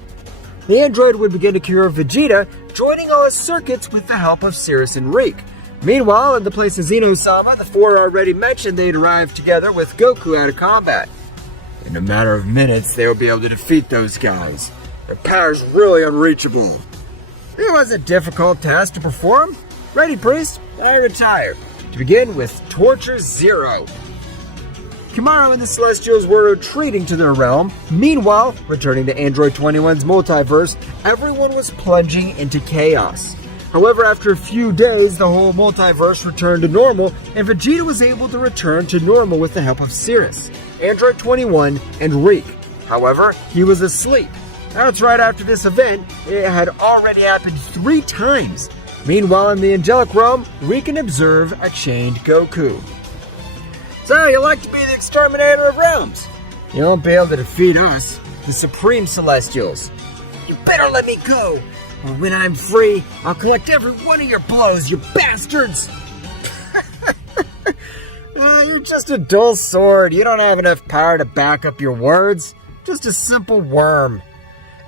The android would begin to cure Vegeta, joining all his circuits with the help of Cirrus and Rick. Meanwhile, in the place of Zeno-sama, the four already mentioned they'd arrived together with Goku out of combat. In a matter of minutes, they would be able to defeat those guys. Their power's really unreachable. It was a difficult task to perform. Ready, priest? I retire. To begin with Torture Zero. Kamaru and the Celestials were retreating to their realm. Meanwhile, returning to Android 21's multiverse, everyone was plunging into chaos. However, after a few days, the whole multiverse returned to normal, and Vegeta was able to return to normal with the help of Cirrus, Android 21, and Rick. However, he was asleep. That's right, after this event, it had already happened 3 times. Meanwhile, in the angelic realm, we can observe a chained Goku. So, you like to be the exterminator of realms? You won't be able to defeat us, the Supreme Celestials. You better let me go, or when I'm free, I'll collect every one of your blows, you bastards! You're just a dull sword. You don't have enough power to back up your words. Just a simple worm.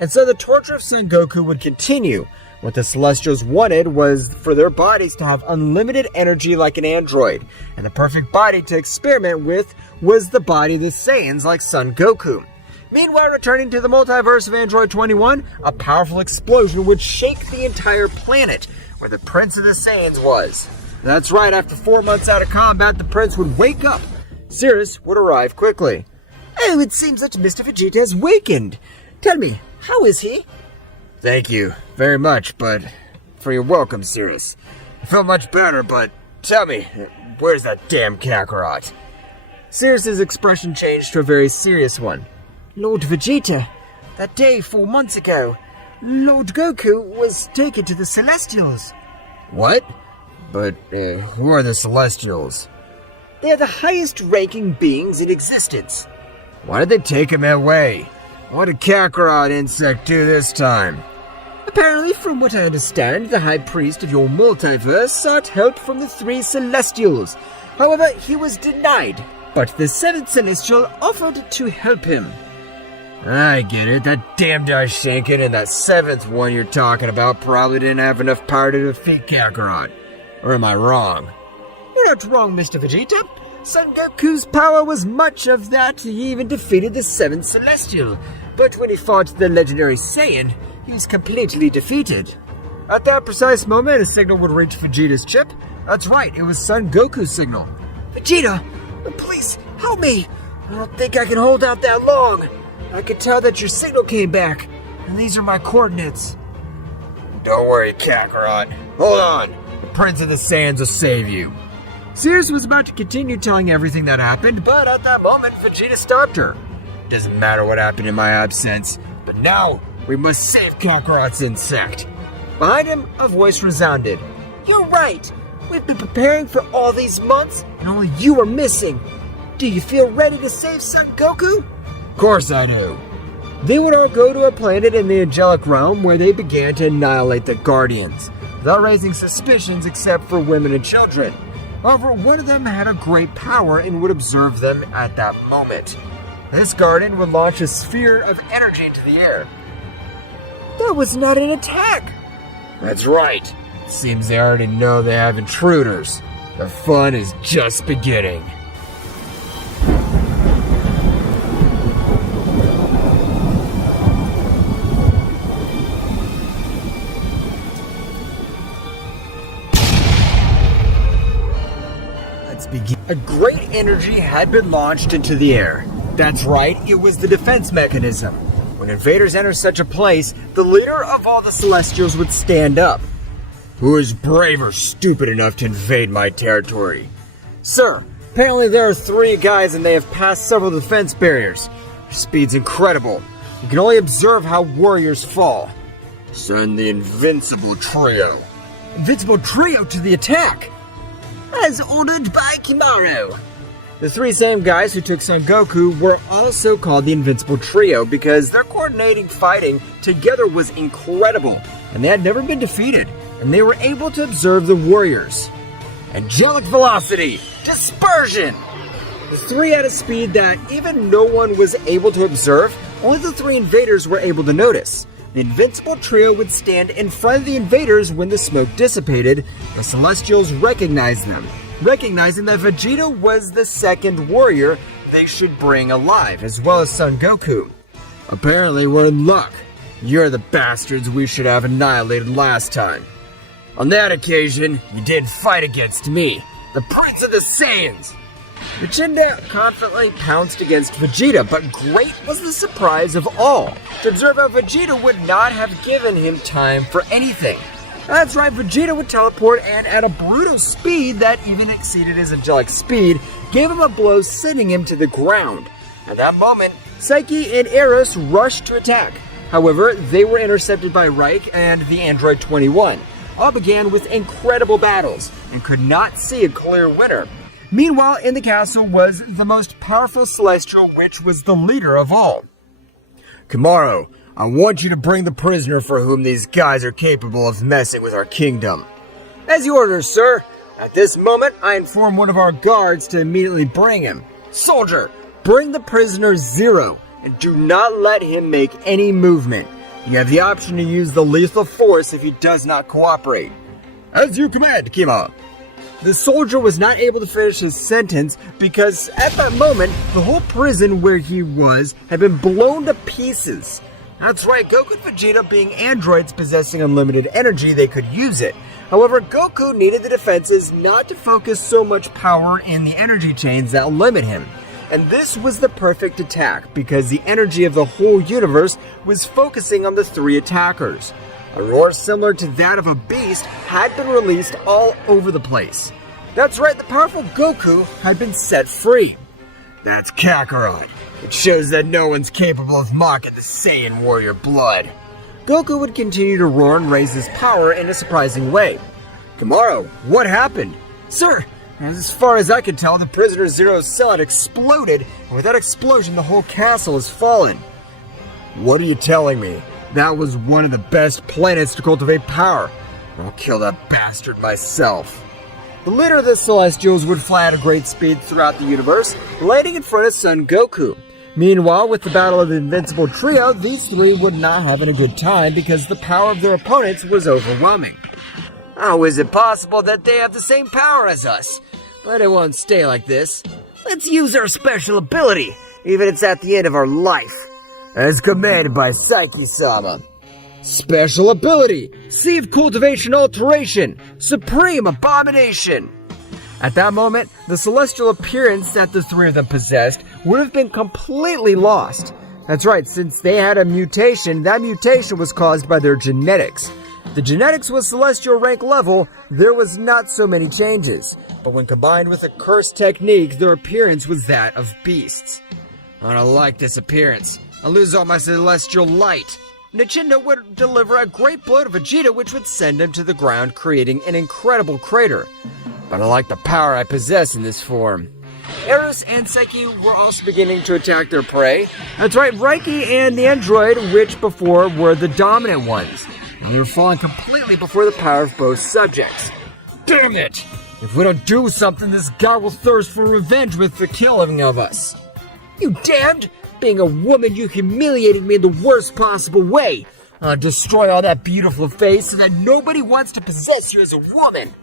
And so the torture of Son Goku would continue. What the Celestials wanted was for their bodies to have unlimited energy like an android. And the perfect body to experiment with was the body of the Saiyans like Son Goku. Meanwhile, returning to the multiverse of Android 21, a powerful explosion would shake the entire planet where the Prince of the Saiyans was. That's right, after 4 months out of combat, the Prince would wake up. Cirrus would arrive quickly. Oh, it seems that Mr. Vegeta has wakened. Tell me, how is he? Thank you very much, but for your welcome, Cirrus. I feel much better, but tell me, where's that damn Kakarot? Cirrus's expression changed to a very serious one. Lord Vegeta, that day 4 months ago, Lord Goku was taken to the Celestials. What? But who are the Celestials? They are the highest-ranking beings in existence. Why did they take him away? What did Kakarot insect do this time? Apparently, from what I understand, the High Priest of your multiverse sought help from the 3 Celestials. However, he was denied, but the 7th Celestial offered to help him. I get it. That damn Daishinkan and that 7th one you're talking about probably didn't have enough power to defeat Kakarot. Or am I wrong? You're not wrong, Mr. Vegeta. Son Goku's power was much of that. He even defeated the 7th Celestial. But when he fought the legendary Saiyan, he was completely defeated. At that precise moment, a signal would reach Vegeta's chip. That's right, it was Son Goku's signal. Vegeta, please, help me. I don't think I can hold out that long. I could tell that your signal came back, and these are my coordinates. Don't worry, Kakarot. Hold on. The Prince of the Saiyans will save you. Sirius was about to continue telling everything that happened, but at that moment, Vegeta stopped her. Doesn't matter what happened in my absence, but now we must save Kakarot's insect. Behind him, a voice resounded. You're right. We've been preparing for all these months, and only you are missing. Do you feel ready to save Son Goku? Of course I do. They would all go to a planet in the angelic realm where they began to annihilate the Guardians, without raising suspicions except for women and children. However, one of them had a great power and would observe them at that moment. This Guardian would launch a sphere of energy into the air. That was not an attack! That's right. Seems they already know they have intruders. The fun is just beginning. Let's begin. A great energy had been launched into the air. That's right, it was the defense mechanism. When invaders enter such a place, the leader of all the Celestials would stand up. Who is brave or stupid enough to invade my territory? Sir, apparently there are 3 guys and they have passed several defense barriers. Their speed's incredible. You can only observe how warriors fall. Send the Invincible Trio. Invincible Trio to the attack! As ordered by Kimaro. The 3 same guys who took Son Goku were also called the Invincible Trio because their coordinating fighting together was incredible, and they had never been defeated, and they were able to observe the warriors. Angelic Velocity! Dispersion! The 3 had a speed that even no one was able to observe, only the 3 invaders were able to notice. The Invincible Trio would stand in front of the invaders when the smoke dissipated. The Celestials recognized them, recognizing that Vegeta was the second warrior they should bring alive, as well as Son Goku. Apparently we're in luck. You're the bastards we should have annihilated last time. On that occasion, you didn't fight against me, the Prince of the Saiyans. Vegeta confidently pounced against Vegeta, but great was the surprise of all to observe how Vegeta would not have given him time for anything. That's right, Vegeta would teleport and at a brutal speed that even exceeded his angelic speed, gave him a blow sending him to the ground. At that moment, Psyche and Eros rushed to attack. However, they were intercepted by Reich and the Android 21. All began with incredible battles and could not see a clear winner. Meanwhile, in the castle was the most powerful Celestial, which was the leader of all. Kimaro, I want you to bring the prisoner for whom these guys are capable of messing with our kingdom. As you order, sir. At this moment, I inform one of our guards to immediately bring him. Soldier, bring the prisoner Zero, and do not let him make any movement. You have the option to use the lethal force if he does not cooperate. As you command, Kima. The soldier was not able to finish his sentence because at that moment, the whole prison where he was had been blown to pieces. That's right, Goku and Vegeta being androids possessing unlimited energy, they could use it. However, Goku needed the defenses not to focus so much power in the energy chains that limit him. And this was the perfect attack because the energy of the whole universe was focusing on the 3 attackers. A roar similar to that of a beast had been released all over the place. That's right, the powerful Goku had been set free. That's Kakarot. It shows that no one's capable of mocking the Saiyan warrior blood. Goku would continue to roar and raise his power in a surprising way. Kimaro, what happened? Sir, as far as I can tell, the prisoner Zero's cell had exploded, and with that explosion, the whole castle has fallen. What are you telling me? That was one of the best planets to cultivate power. I'll kill that bastard myself. The leader of the Celestials would fly at a great speed throughout the universe, landing in front of Son Goku. Meanwhile, with the Battle of the Invincible Trio, these 3 would not have a good time because the power of their opponents was overwhelming. How is it possible that they have the same power as us? But it won't stay like this. Let's use our special ability, even if it's at the end of our life. As commanded by Psyche-sama. Special ability, Sieve Cultivation Alteration, Supreme Abomination. At that moment, the celestial appearance that the 3 of them possessed would have been completely lost. That's right, since they had a mutation, that mutation was caused by their genetics. The genetics was celestial rank level, there was not so many changes. But when combined with a cursed technique, their appearance was that of beasts. I don't like this appearance. I lose all my celestial light. Nintendo would deliver a great blow to Vegeta, which would send him to the ground, creating an incredible crater. But I like the power I possess in this form. Eris and Psyche were also beginning to attack their prey. That's right, Reiki and the android, which before were the dominant ones. And they were falling completely before the power of both subjects. Damn it! If we don't do something, this guy will thirst for revenge with the killing of us. You damned! Being a woman, you humiliated me in the worst possible way. Destroy all that beautiful face so that nobody wants to possess you as a woman.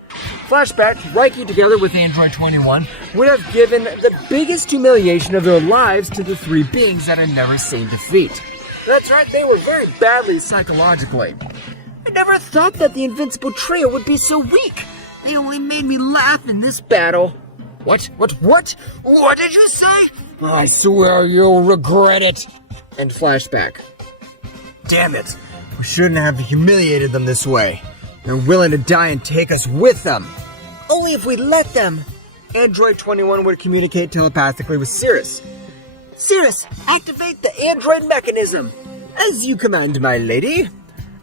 Flashback, Reiki together with Android 21 would have given the biggest humiliation of their lives to the three beings that had never seen defeat. That's right, they were very badly psychologically. I never thought that the invincible trio would be so weak. They only made me laugh in this battle. What? What did you say? I swear you'll regret it. And flashback. Damn it. We shouldn't have humiliated them this way. They're willing to die and take us with them. Only if we let them. Android 21 would communicate telepathically with Cirrus. Cirrus, activate the android mechanism. As you command, my lady.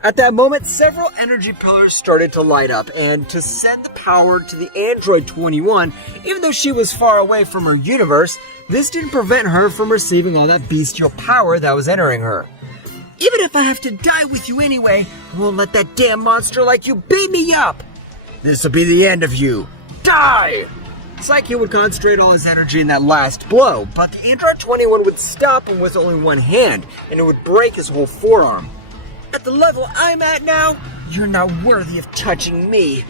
At that moment, several energy pillars started to light up, and to send the power to the Android 21, even though she was far away from her universe, this didn't prevent her from receiving all that bestial power that was entering her. Even if I have to die with you anyway, I won't let that damn monster like you beat me up. This'll be the end of you. Die! Psyche would concentrate all his energy in that last blow, but the Android 21 would stop him with only one hand, and it would break his whole forearm. At the level I'm at now, you're not worthy of touching me.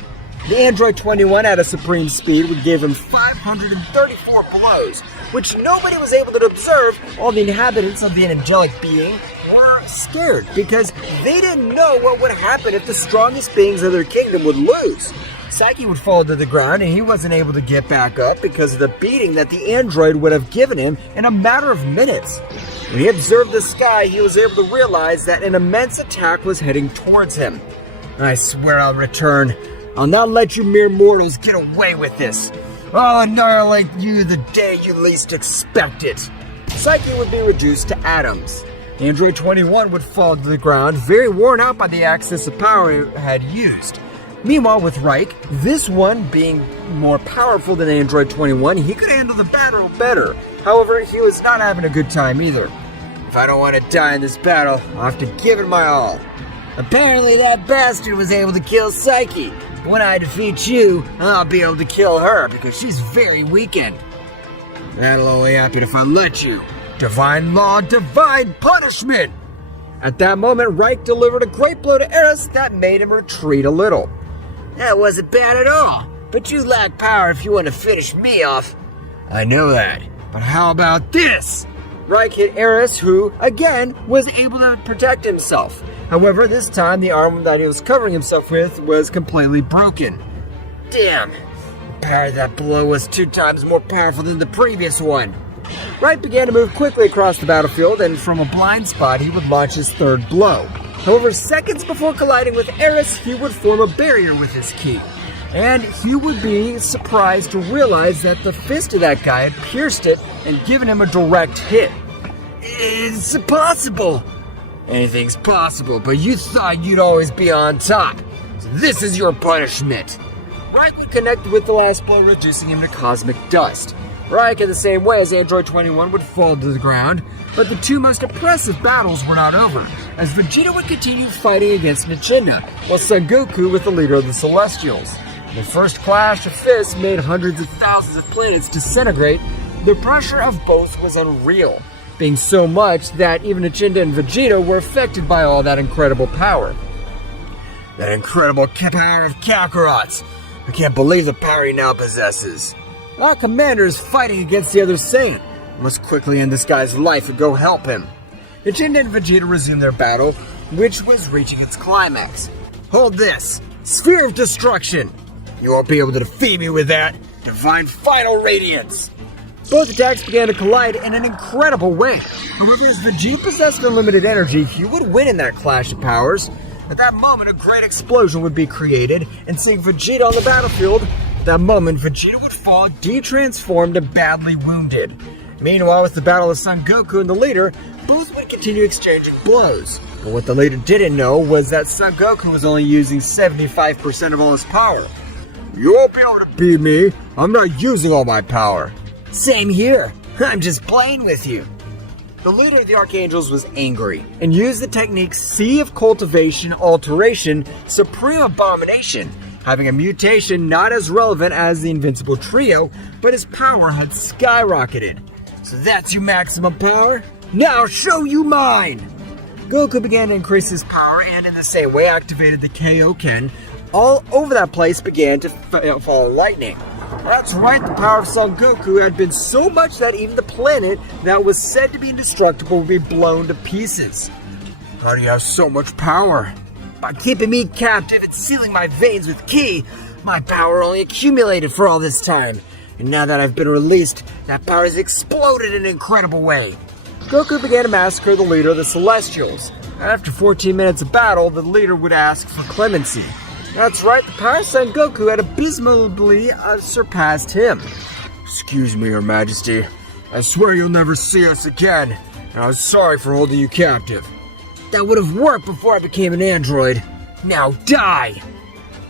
The Android 21 at a supreme speed would give him 534 blows, which nobody was able to observe. All the inhabitants of the angelic being were scared because they didn't know what would happen if the strongest beings of their kingdom would lose. Psyche would fall to the ground and he wasn't able to get back up because of the beating that the android would have given him in a matter of minutes. When he observed the sky, he was able to realize that an immense attack was heading towards him. I swear I'll return. I'll not let you mere mortals get away with this. I'll annihilate you the day you least expect it. Psyche would be reduced to atoms. Android 21 would fall to the ground, very worn out by the access of power it had used. Meanwhile, with Reich, this one being more powerful than Android 21, he could handle the battle better. However, he was not having a good time either. If I don't want to die in this battle, I'll have to give it my all. Apparently that bastard was able to kill Psyche. When I defeat you, I'll be able to kill her because she's very weakened. That'll only happen if I let you. Divine law, divine punishment! At that moment, Reich delivered a great blow to Eris that made him retreat a little. That wasn't bad at all, but you lack power if you want to finish me off. I know that, but how about this? Reich hit Eris, who, again, was able to protect himself. However, this time the arm that he was covering himself with was completely broken. Damn, the power of that blow was 2 times more powerful than the previous one. Reich began to move quickly across the battlefield, and from a blind spot he would launch his 3rd blow. However, seconds before colliding with Eris, he would form a barrier with his ki. And he would be surprised to realize that the fist of that guy had pierced it and given him a direct hit. It's impossible! Anything's possible, but you thought you'd always be on top. So this is your punishment. Reich would connect with the last blow, reducing him to cosmic dust. Reich, in the same way as Android 21, would fall to the ground, but the 2 most impressive battles were not over, as Vegeta would continue fighting against Nintendo, while Son Goku with the leader of the Celestials. The first clash of fists made hundreds of thousands of planets disintegrate. The pressure of both was unreal, being so much that even Nintendo and Vegeta were affected by all that incredible power. That incredible power of Kakarot! I can't believe the power he now possesses. Our commander is fighting against the other Saiyan. We must quickly end this guy's life and go help him. Nintendo and Vegeta resumed their battle, which was reaching its climax. Hold this! Sphere of Destruction! You won't be able to defeat me with that! Divine Final Radiance! Both attacks began to collide in an incredible way. However, as Vegeta possessed unlimited energy, he would win in that clash of powers. At that moment, a great explosion would be created, and seeing Vegeta on the battlefield, at that moment, Vegeta would fall, de-transformed and badly wounded. Meanwhile, with the battle of Son Goku and the leader, both would continue exchanging blows. But what the leader didn't know was that Son Goku was only using 75% of all his power. You won't be able to beat me. I'm not using all my power. Same here. I'm just playing with you. The leader of the Archangels was angry and used the technique Sea of Cultivation Alteration Supreme Abomination, having a mutation not as relevant as the Invincible Trio, but his power had skyrocketed. So that's your maximum power? Now I'll show you mine! Goku began to increase his power and in the same way activated the Kaioken. All over that place began to fall lightning. That's right, the power of Son Goku had been so much that even the planet that was said to be indestructible would be blown to pieces. How do you have so much power? By keeping me captive and sealing my veins with ki, my power only accumulated for all this time. And now that I've been released, that power has exploded in an incredible way. Goku began to massacre the leader of the Celestials. After 14 minutes of battle, the leader would ask for clemency. That's right, the power of Son Goku had abysmally surpassed him. Excuse me, Your Majesty. I swear you'll never see us again, and I'm sorry for holding you captive. That would have worked before I became an android. Now die!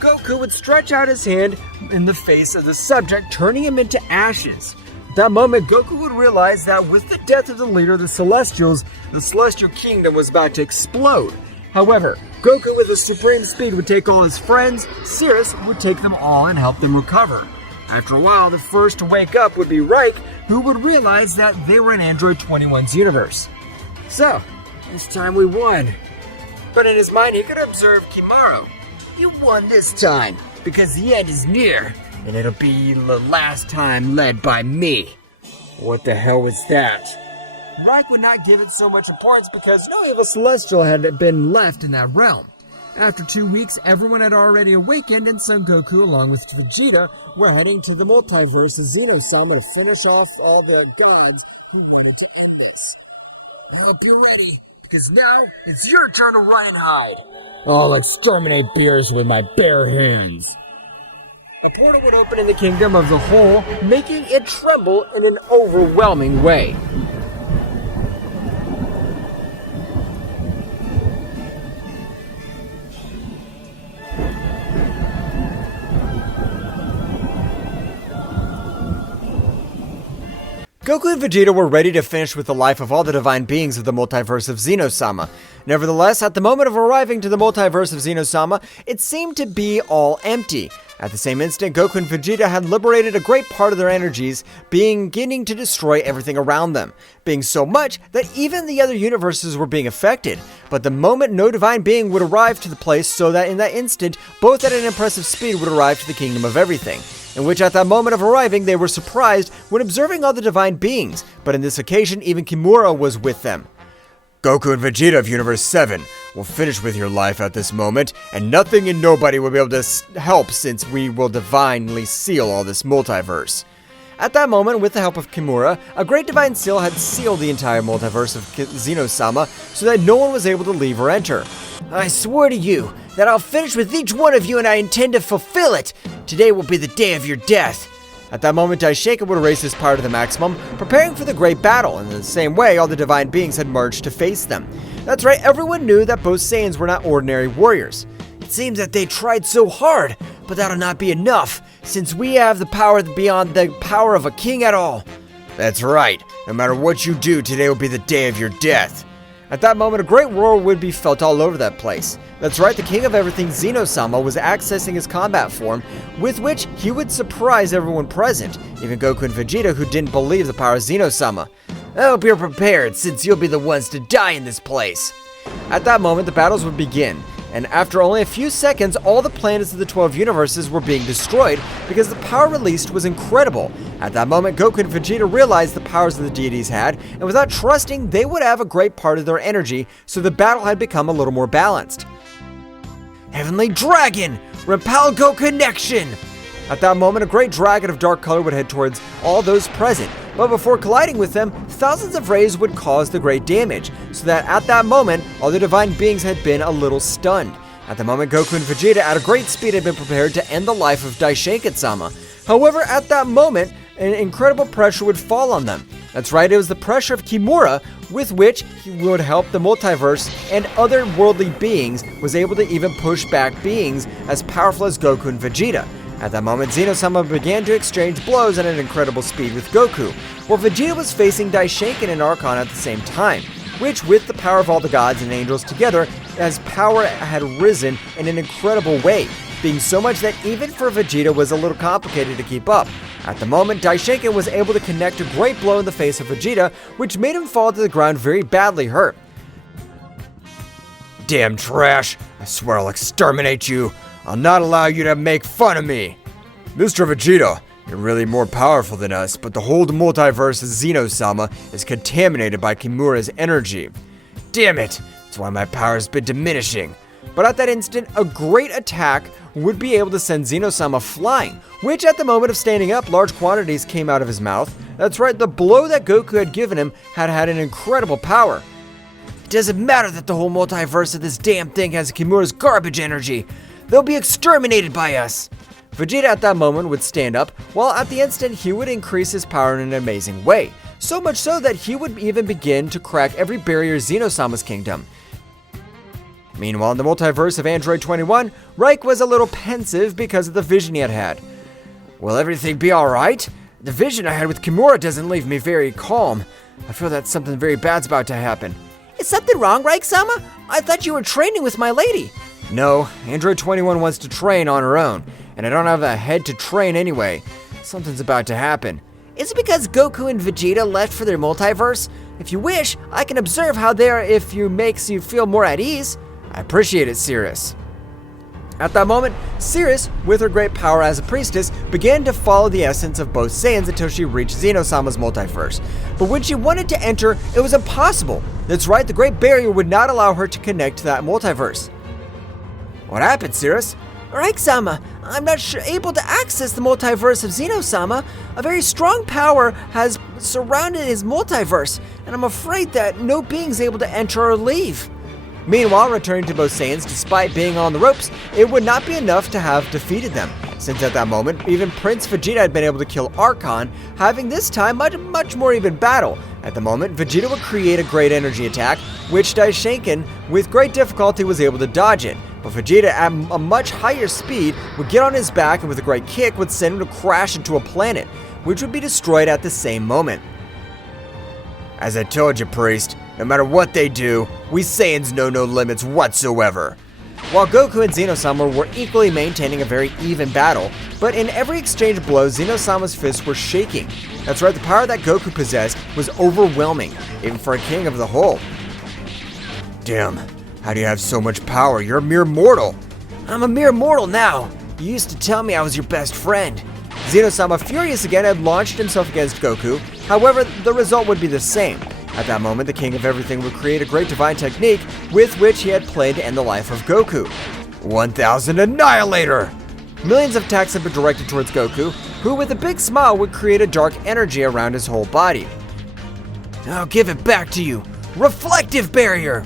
Goku would stretch out his hand in the face of the subject, turning him into ashes. At that moment, Goku would realize that with the death of the leader of the Celestials, the Celestial Kingdom was about to explode. However, Goku with his supreme speed would take all his friends, Cirrus would take them all and help them recover. After a while, the first to wake up would be Reich, who would realize that they were in Android 21's universe. So, this time we won. But in his mind, he could observe Kimaro. You won this time, because the end is near, and it'll be the last time led by me. What the hell was that? Reich would not give it so much importance because no evil celestial had been left in that realm. After 2 weeks, everyone had already awakened, and Son Goku, along with Vegeta, were heading to the multiverse of Zeno-sama to finish off all the gods who wanted to end this. I hope you're ready, because now it's your turn to run and hide. I'll exterminate beerus with my bare hands. A portal would open in the kingdom of the whole, making it tremble in an overwhelming way. Goku and Vegeta were ready to finish with the life of all the divine beings of the multiverse of Zeno-sama. Nevertheless, at the moment of arriving to the multiverse of Zeno-sama, it seemed to be all empty. At the same instant, Goku and Vegeta had liberated a great part of their energies, beginning to destroy everything around them, being so much that even the other universes were being affected. But the moment no divine being would arrive to the place, so that in that instant, both at an impressive speed would arrive to the kingdom of everything. In which at that moment of arriving, they were surprised when observing all the divine beings, but in this occasion, even Kimura was with them. Goku and Vegeta of Universe 7 will finish with your life at this moment, and nothing and nobody will be able to help since we will divinely seal all this multiverse. At that moment, with the help of Kimura, a great divine seal had sealed the entire multiverse of Zeno-sama so that no one was able to leave or enter. I swear to you that I'll finish with each one of you and I intend to fulfill it. Today will be the day of your death. At that moment, Daisuke would raise his power to the maximum, preparing for the great battle, and in the same way, all the divine beings had merged to face them. That's right, everyone knew that both Saiyans were not ordinary warriors. It seems that they tried so hard, but that'll not be enough, since we have the power beyond the power of a king at all. That's right, no matter what you do, today will be the day of your death. At that moment, a great roar would be felt all over that place. That's right, the king of everything, Zeno-sama, was accessing his combat form, with which he would surprise everyone present, even Goku and Vegeta, who didn't believe the power of Zeno-sama. I hope you're prepared, since you'll be the ones to die in this place. At that moment, the battles would begin, and after only a few seconds, all the planets of the 12 universes were being destroyed because the power released was incredible. At that moment, Goku and Vegeta realized the powers that the deities had, and without trusting, they would have a great part of their energy, so the battle had become a little more balanced. Heavenly Dragon! Repel-Go Connection! At that moment, a great dragon of dark color would head towards all those present, but before colliding with them, thousands of rays would cause the great damage, so that at that moment, all the divine beings had been a little stunned. At the moment, Goku and Vegeta at a great speed had been prepared to end the life of Daishinkan-sama. However, at that moment, an incredible pressure would fall on them. That's right, it was the pressure of Kimura with which he would help the multiverse and other worldly beings, was able to even push back beings as powerful as Goku and Vegeta. At that moment, Zeno-sama began to exchange blows at an incredible speed with Goku, while Vegeta was facing Daishinkan and Archon at the same time, which, with the power of all the gods and angels together, as power had risen in an incredible way, being so much that even for Vegeta was a little complicated to keep up. At the moment, Daishinkan was able to connect a great blow in the face of Vegeta, which made him fall to the ground very badly hurt. Damn trash! I swear I'll exterminate you! I'll not allow you to make fun of me! Mr. Vegeta, you're really more powerful than us, but the whole multiverse of Zeno-sama is contaminated by Kimura's energy. Damn it! That's why my power's been diminishing. But at that instant, a great attack would be able to send Zeno-sama flying, which at the moment of standing up, large quantities came out of his mouth. That's right, the blow that Goku had given him had an incredible power. It doesn't matter that the whole multiverse of this damn thing has Kimura's garbage energy. They'll be exterminated by us. Vegeta at that moment would stand up, while at the instant he would increase his power in an amazing way. So much so that he would even begin to crack every barrier Zeno-sama's kingdom. Meanwhile, in the multiverse of Android 21, Reich was a little pensive because of the vision he had had. Will everything be alright? The vision I had with Kimura doesn't leave me very calm. I feel that something very bad's about to happen. Is something wrong, Reich-sama? I thought you were training with my lady. No, Android 21 wants to train on her own, and I don't have the head to train anyway. Something's about to happen. Is it because Goku and Vegeta left for their multiverse? If you wish, I can observe how they are if you makes you feel more at ease. I appreciate it, Cirrus. At that moment, Cirrus, with her great power as a priestess, began to follow the essence of both Saiyans until she reached Zeno-sama's multiverse. But when she wanted to enter, it was impossible. That's right, the Great Barrier would not allow her to connect to that multiverse. What happened, Cirrus? Reich-sama, I'm not able to access the multiverse of Zeno-sama. A very strong power has surrounded his multiverse, and I'm afraid that no being's able to enter or leave. Meanwhile, returning to both Saiyans, despite being on the ropes, it would not be enough to have defeated them, since at that moment, even Prince Vegeta had been able to kill Archon, having this time much more even battle. At the moment, Vegeta would create a great energy attack, which Daishinkan, with great difficulty, was able to dodge it. But Vegeta, at a much higher speed, would get on his back and with a great kick would send him to crash into a planet, which would be destroyed at the same moment. As I told you, Priest, no matter what they do, we Saiyans know no limits whatsoever. While Goku and Zeno-sama were equally maintaining a very even battle, but in every exchange blow, Zeno-sama's fists were shaking. That's right, the power that Goku possessed was overwhelming, even for a king of the whole. Damn, how do you have so much power? You're a mere mortal. I'm a mere mortal now. You used to tell me I was your best friend. Zeno-sama, furious again, had launched himself against Goku. However, the result would be the same. At that moment, the King of Everything would create a great divine technique with which he had planned to end the life of Goku. 1000 Annihilator! Millions of attacks had been directed towards Goku, who with a big smile would create a dark energy around his whole body. I'll give it back to you. Reflective Barrier!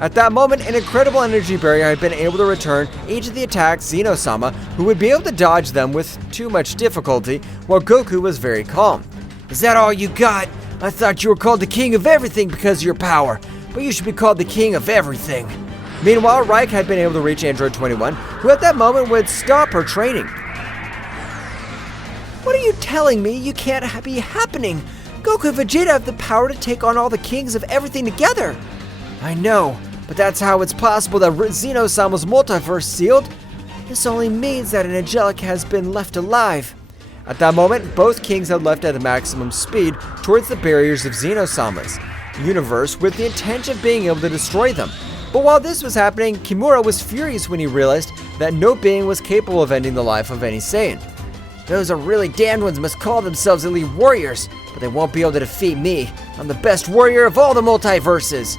At that moment, an incredible energy barrier had been able to return each of the attacks Zeno-sama, who would be able to dodge them with too much difficulty, while Goku was very calm. Is that all you got? I thought you were called the King of Everything because of your power, but you should be called the King of Everything. Meanwhile, Reich had been able to reach Android 21, who at that moment would stop her training. What are you telling me you can't be happening? Goku and Vegeta have the power to take on all the kings of everything together. I know, but that's how it's possible that Zeno-sama's multiverse sealed. This only means that an angelic has been left alive. At that moment, both kings had left at a maximum speed towards the barriers of Zeno-sama's universe with the intention of being able to destroy them. But while this was happening, Kimura was furious when he realized that no being was capable of ending the life of any Saiyan. Those are really damned ones must call themselves elite warriors, but they won't be able to defeat me. I'm the best warrior of all the multiverses.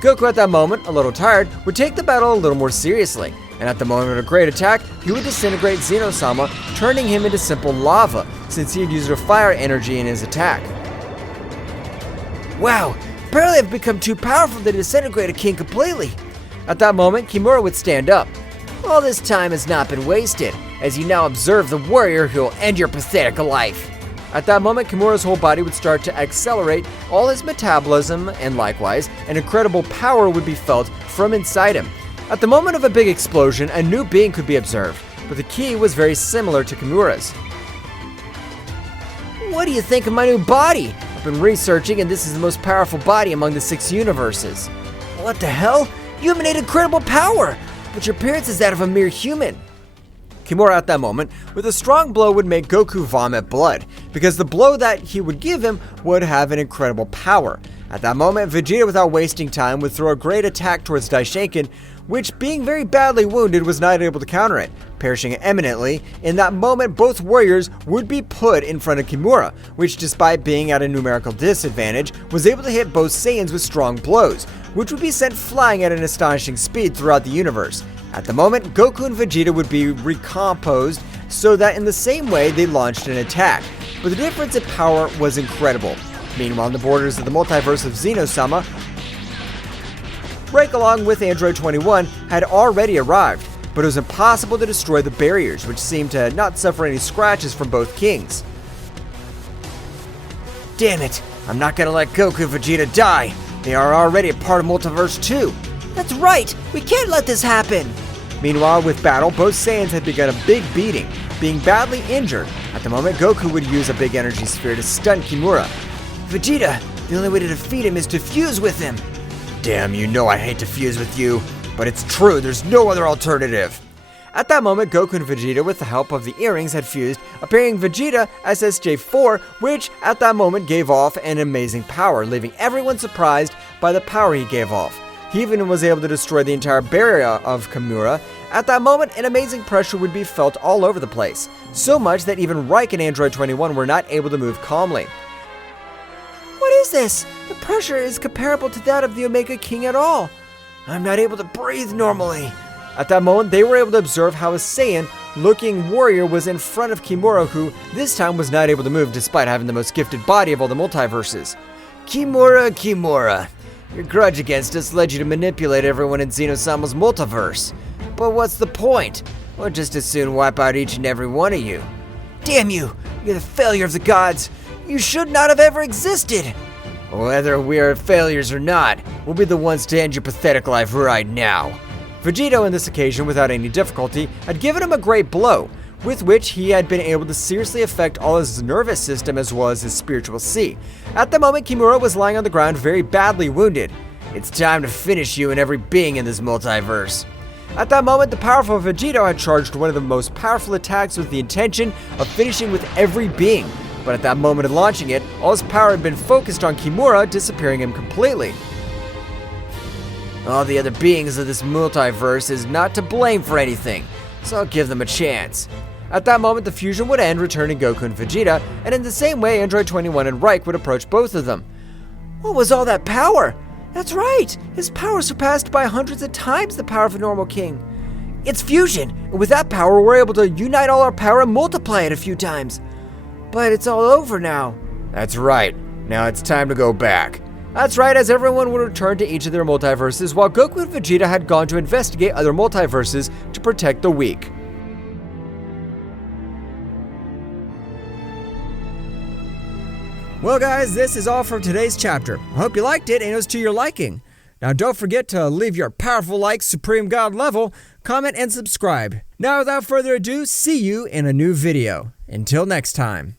Goku at that moment, a little tired, would take the battle a little more seriously, and at the moment of a great attack, he would disintegrate Zeno-sama, turning him into simple lava, since he had used a fire energy in his attack. Wow, apparently I've become too powerful to disintegrate a king completely. At that moment, Kimura would stand up. All this time has not been wasted, as you now observe the warrior who will end your pathetic life. At that moment, Kimura's whole body would start to accelerate all his metabolism, and likewise, an incredible power would be felt from inside him. At the moment of a big explosion, a new being could be observed, but the key was very similar to Kimura's. What do you think of my new body? I've been researching, and this is the most powerful body among the 6 universes. What the hell? You emanate incredible power, but your appearance is that of a mere human. Kimura at that moment, with a strong blow, would make Goku vomit blood, because the blow that he would give him would have an incredible power. At that moment, Vegeta, without wasting time, would throw a great attack towards Daishinkan, which, being very badly wounded, was not able to counter it, perishing imminently. In that moment, both warriors would be put in front of Kimura, which, despite being at a numerical disadvantage, was able to hit both Saiyans with strong blows, which would be sent flying at an astonishing speed throughout the universe. At the moment, Goku and Vegeta would be recomposed so that in the same way they launched an attack, but the difference in power was incredible. Meanwhile, on the borders of the multiverse of Zeno-sama, Break along with Android 21 had already arrived, but it was impossible to destroy the barriers, which seemed to not suffer any scratches from both kings. Damn it, I'm not gonna let Goku and Vegeta die. They are already a part of Multiverse 2. That's right, we can't let this happen. Meanwhile, with battle, both Saiyans had begun a big beating, being badly injured. At the moment, Goku would use a big energy sphere to stun Kimura. Vegeta, the only way to defeat him is to fuse with him. Damn, you know I hate to fuse with you, but it's true, there's no other alternative. At that moment, Goku and Vegeta, with the help of the earrings, had fused, appearing Vegeta as SJ4, which at that moment gave off an amazing power, leaving everyone surprised by the power he gave off. He even was able to destroy the entire barrier of Kimura. At that moment, an amazing pressure would be felt all over the place, so much that even Reich and Android 21 were not able to move calmly. What is this? The pressure is comparable to that of the Omega King at all. I'm not able to breathe normally. At that moment, they were able to observe how a Saiyan-looking warrior was in front of Kimura, who this time was not able to move despite having the most gifted body of all the multiverses. Kimura, your grudge against us led you to manipulate everyone in Zeno-sama's multiverse. But what's the point? We'll just as soon wipe out each and every one of you. Damn you! You're the failure of the gods! You should not have ever existed! Whether we are failures or not, we'll be the ones to end your pathetic life right now. Vegeta on this occasion, without any difficulty, had given him a great blow, with which he had been able to seriously affect all his nervous system as well as his spiritual sea. At the moment, Kimura was lying on the ground very badly wounded. It's time to finish you and every being in this multiverse. At that moment, the powerful Vegeta had charged one of the most powerful attacks with the intention of finishing with every being. But at that moment of launching it, all his power had been focused on Kimura, disappearing him completely. All the other beings of this multiverse is not to blame for anything, so I'll give them a chance. At that moment, the fusion would end, returning Goku and Vegeta, and in the same way, Android 21 and Reich would approach both of them. What was all that power? That's right, his power surpassed by hundreds of times the power of a normal king. It's fusion, and with that power, we're able to unite all our power and multiply it a few times. But it's all over now. That's right, now it's time to go back. That's right, as everyone would return to each of their multiverses, while Goku and Vegeta had gone to investigate other multiverses to protect the weak. Well guys, this is all for today's chapter. I hope you liked it and it was to your liking. Now don't forget to leave your powerful like Supreme God level, comment and subscribe. Now without further ado, see you in a new video. Until next time.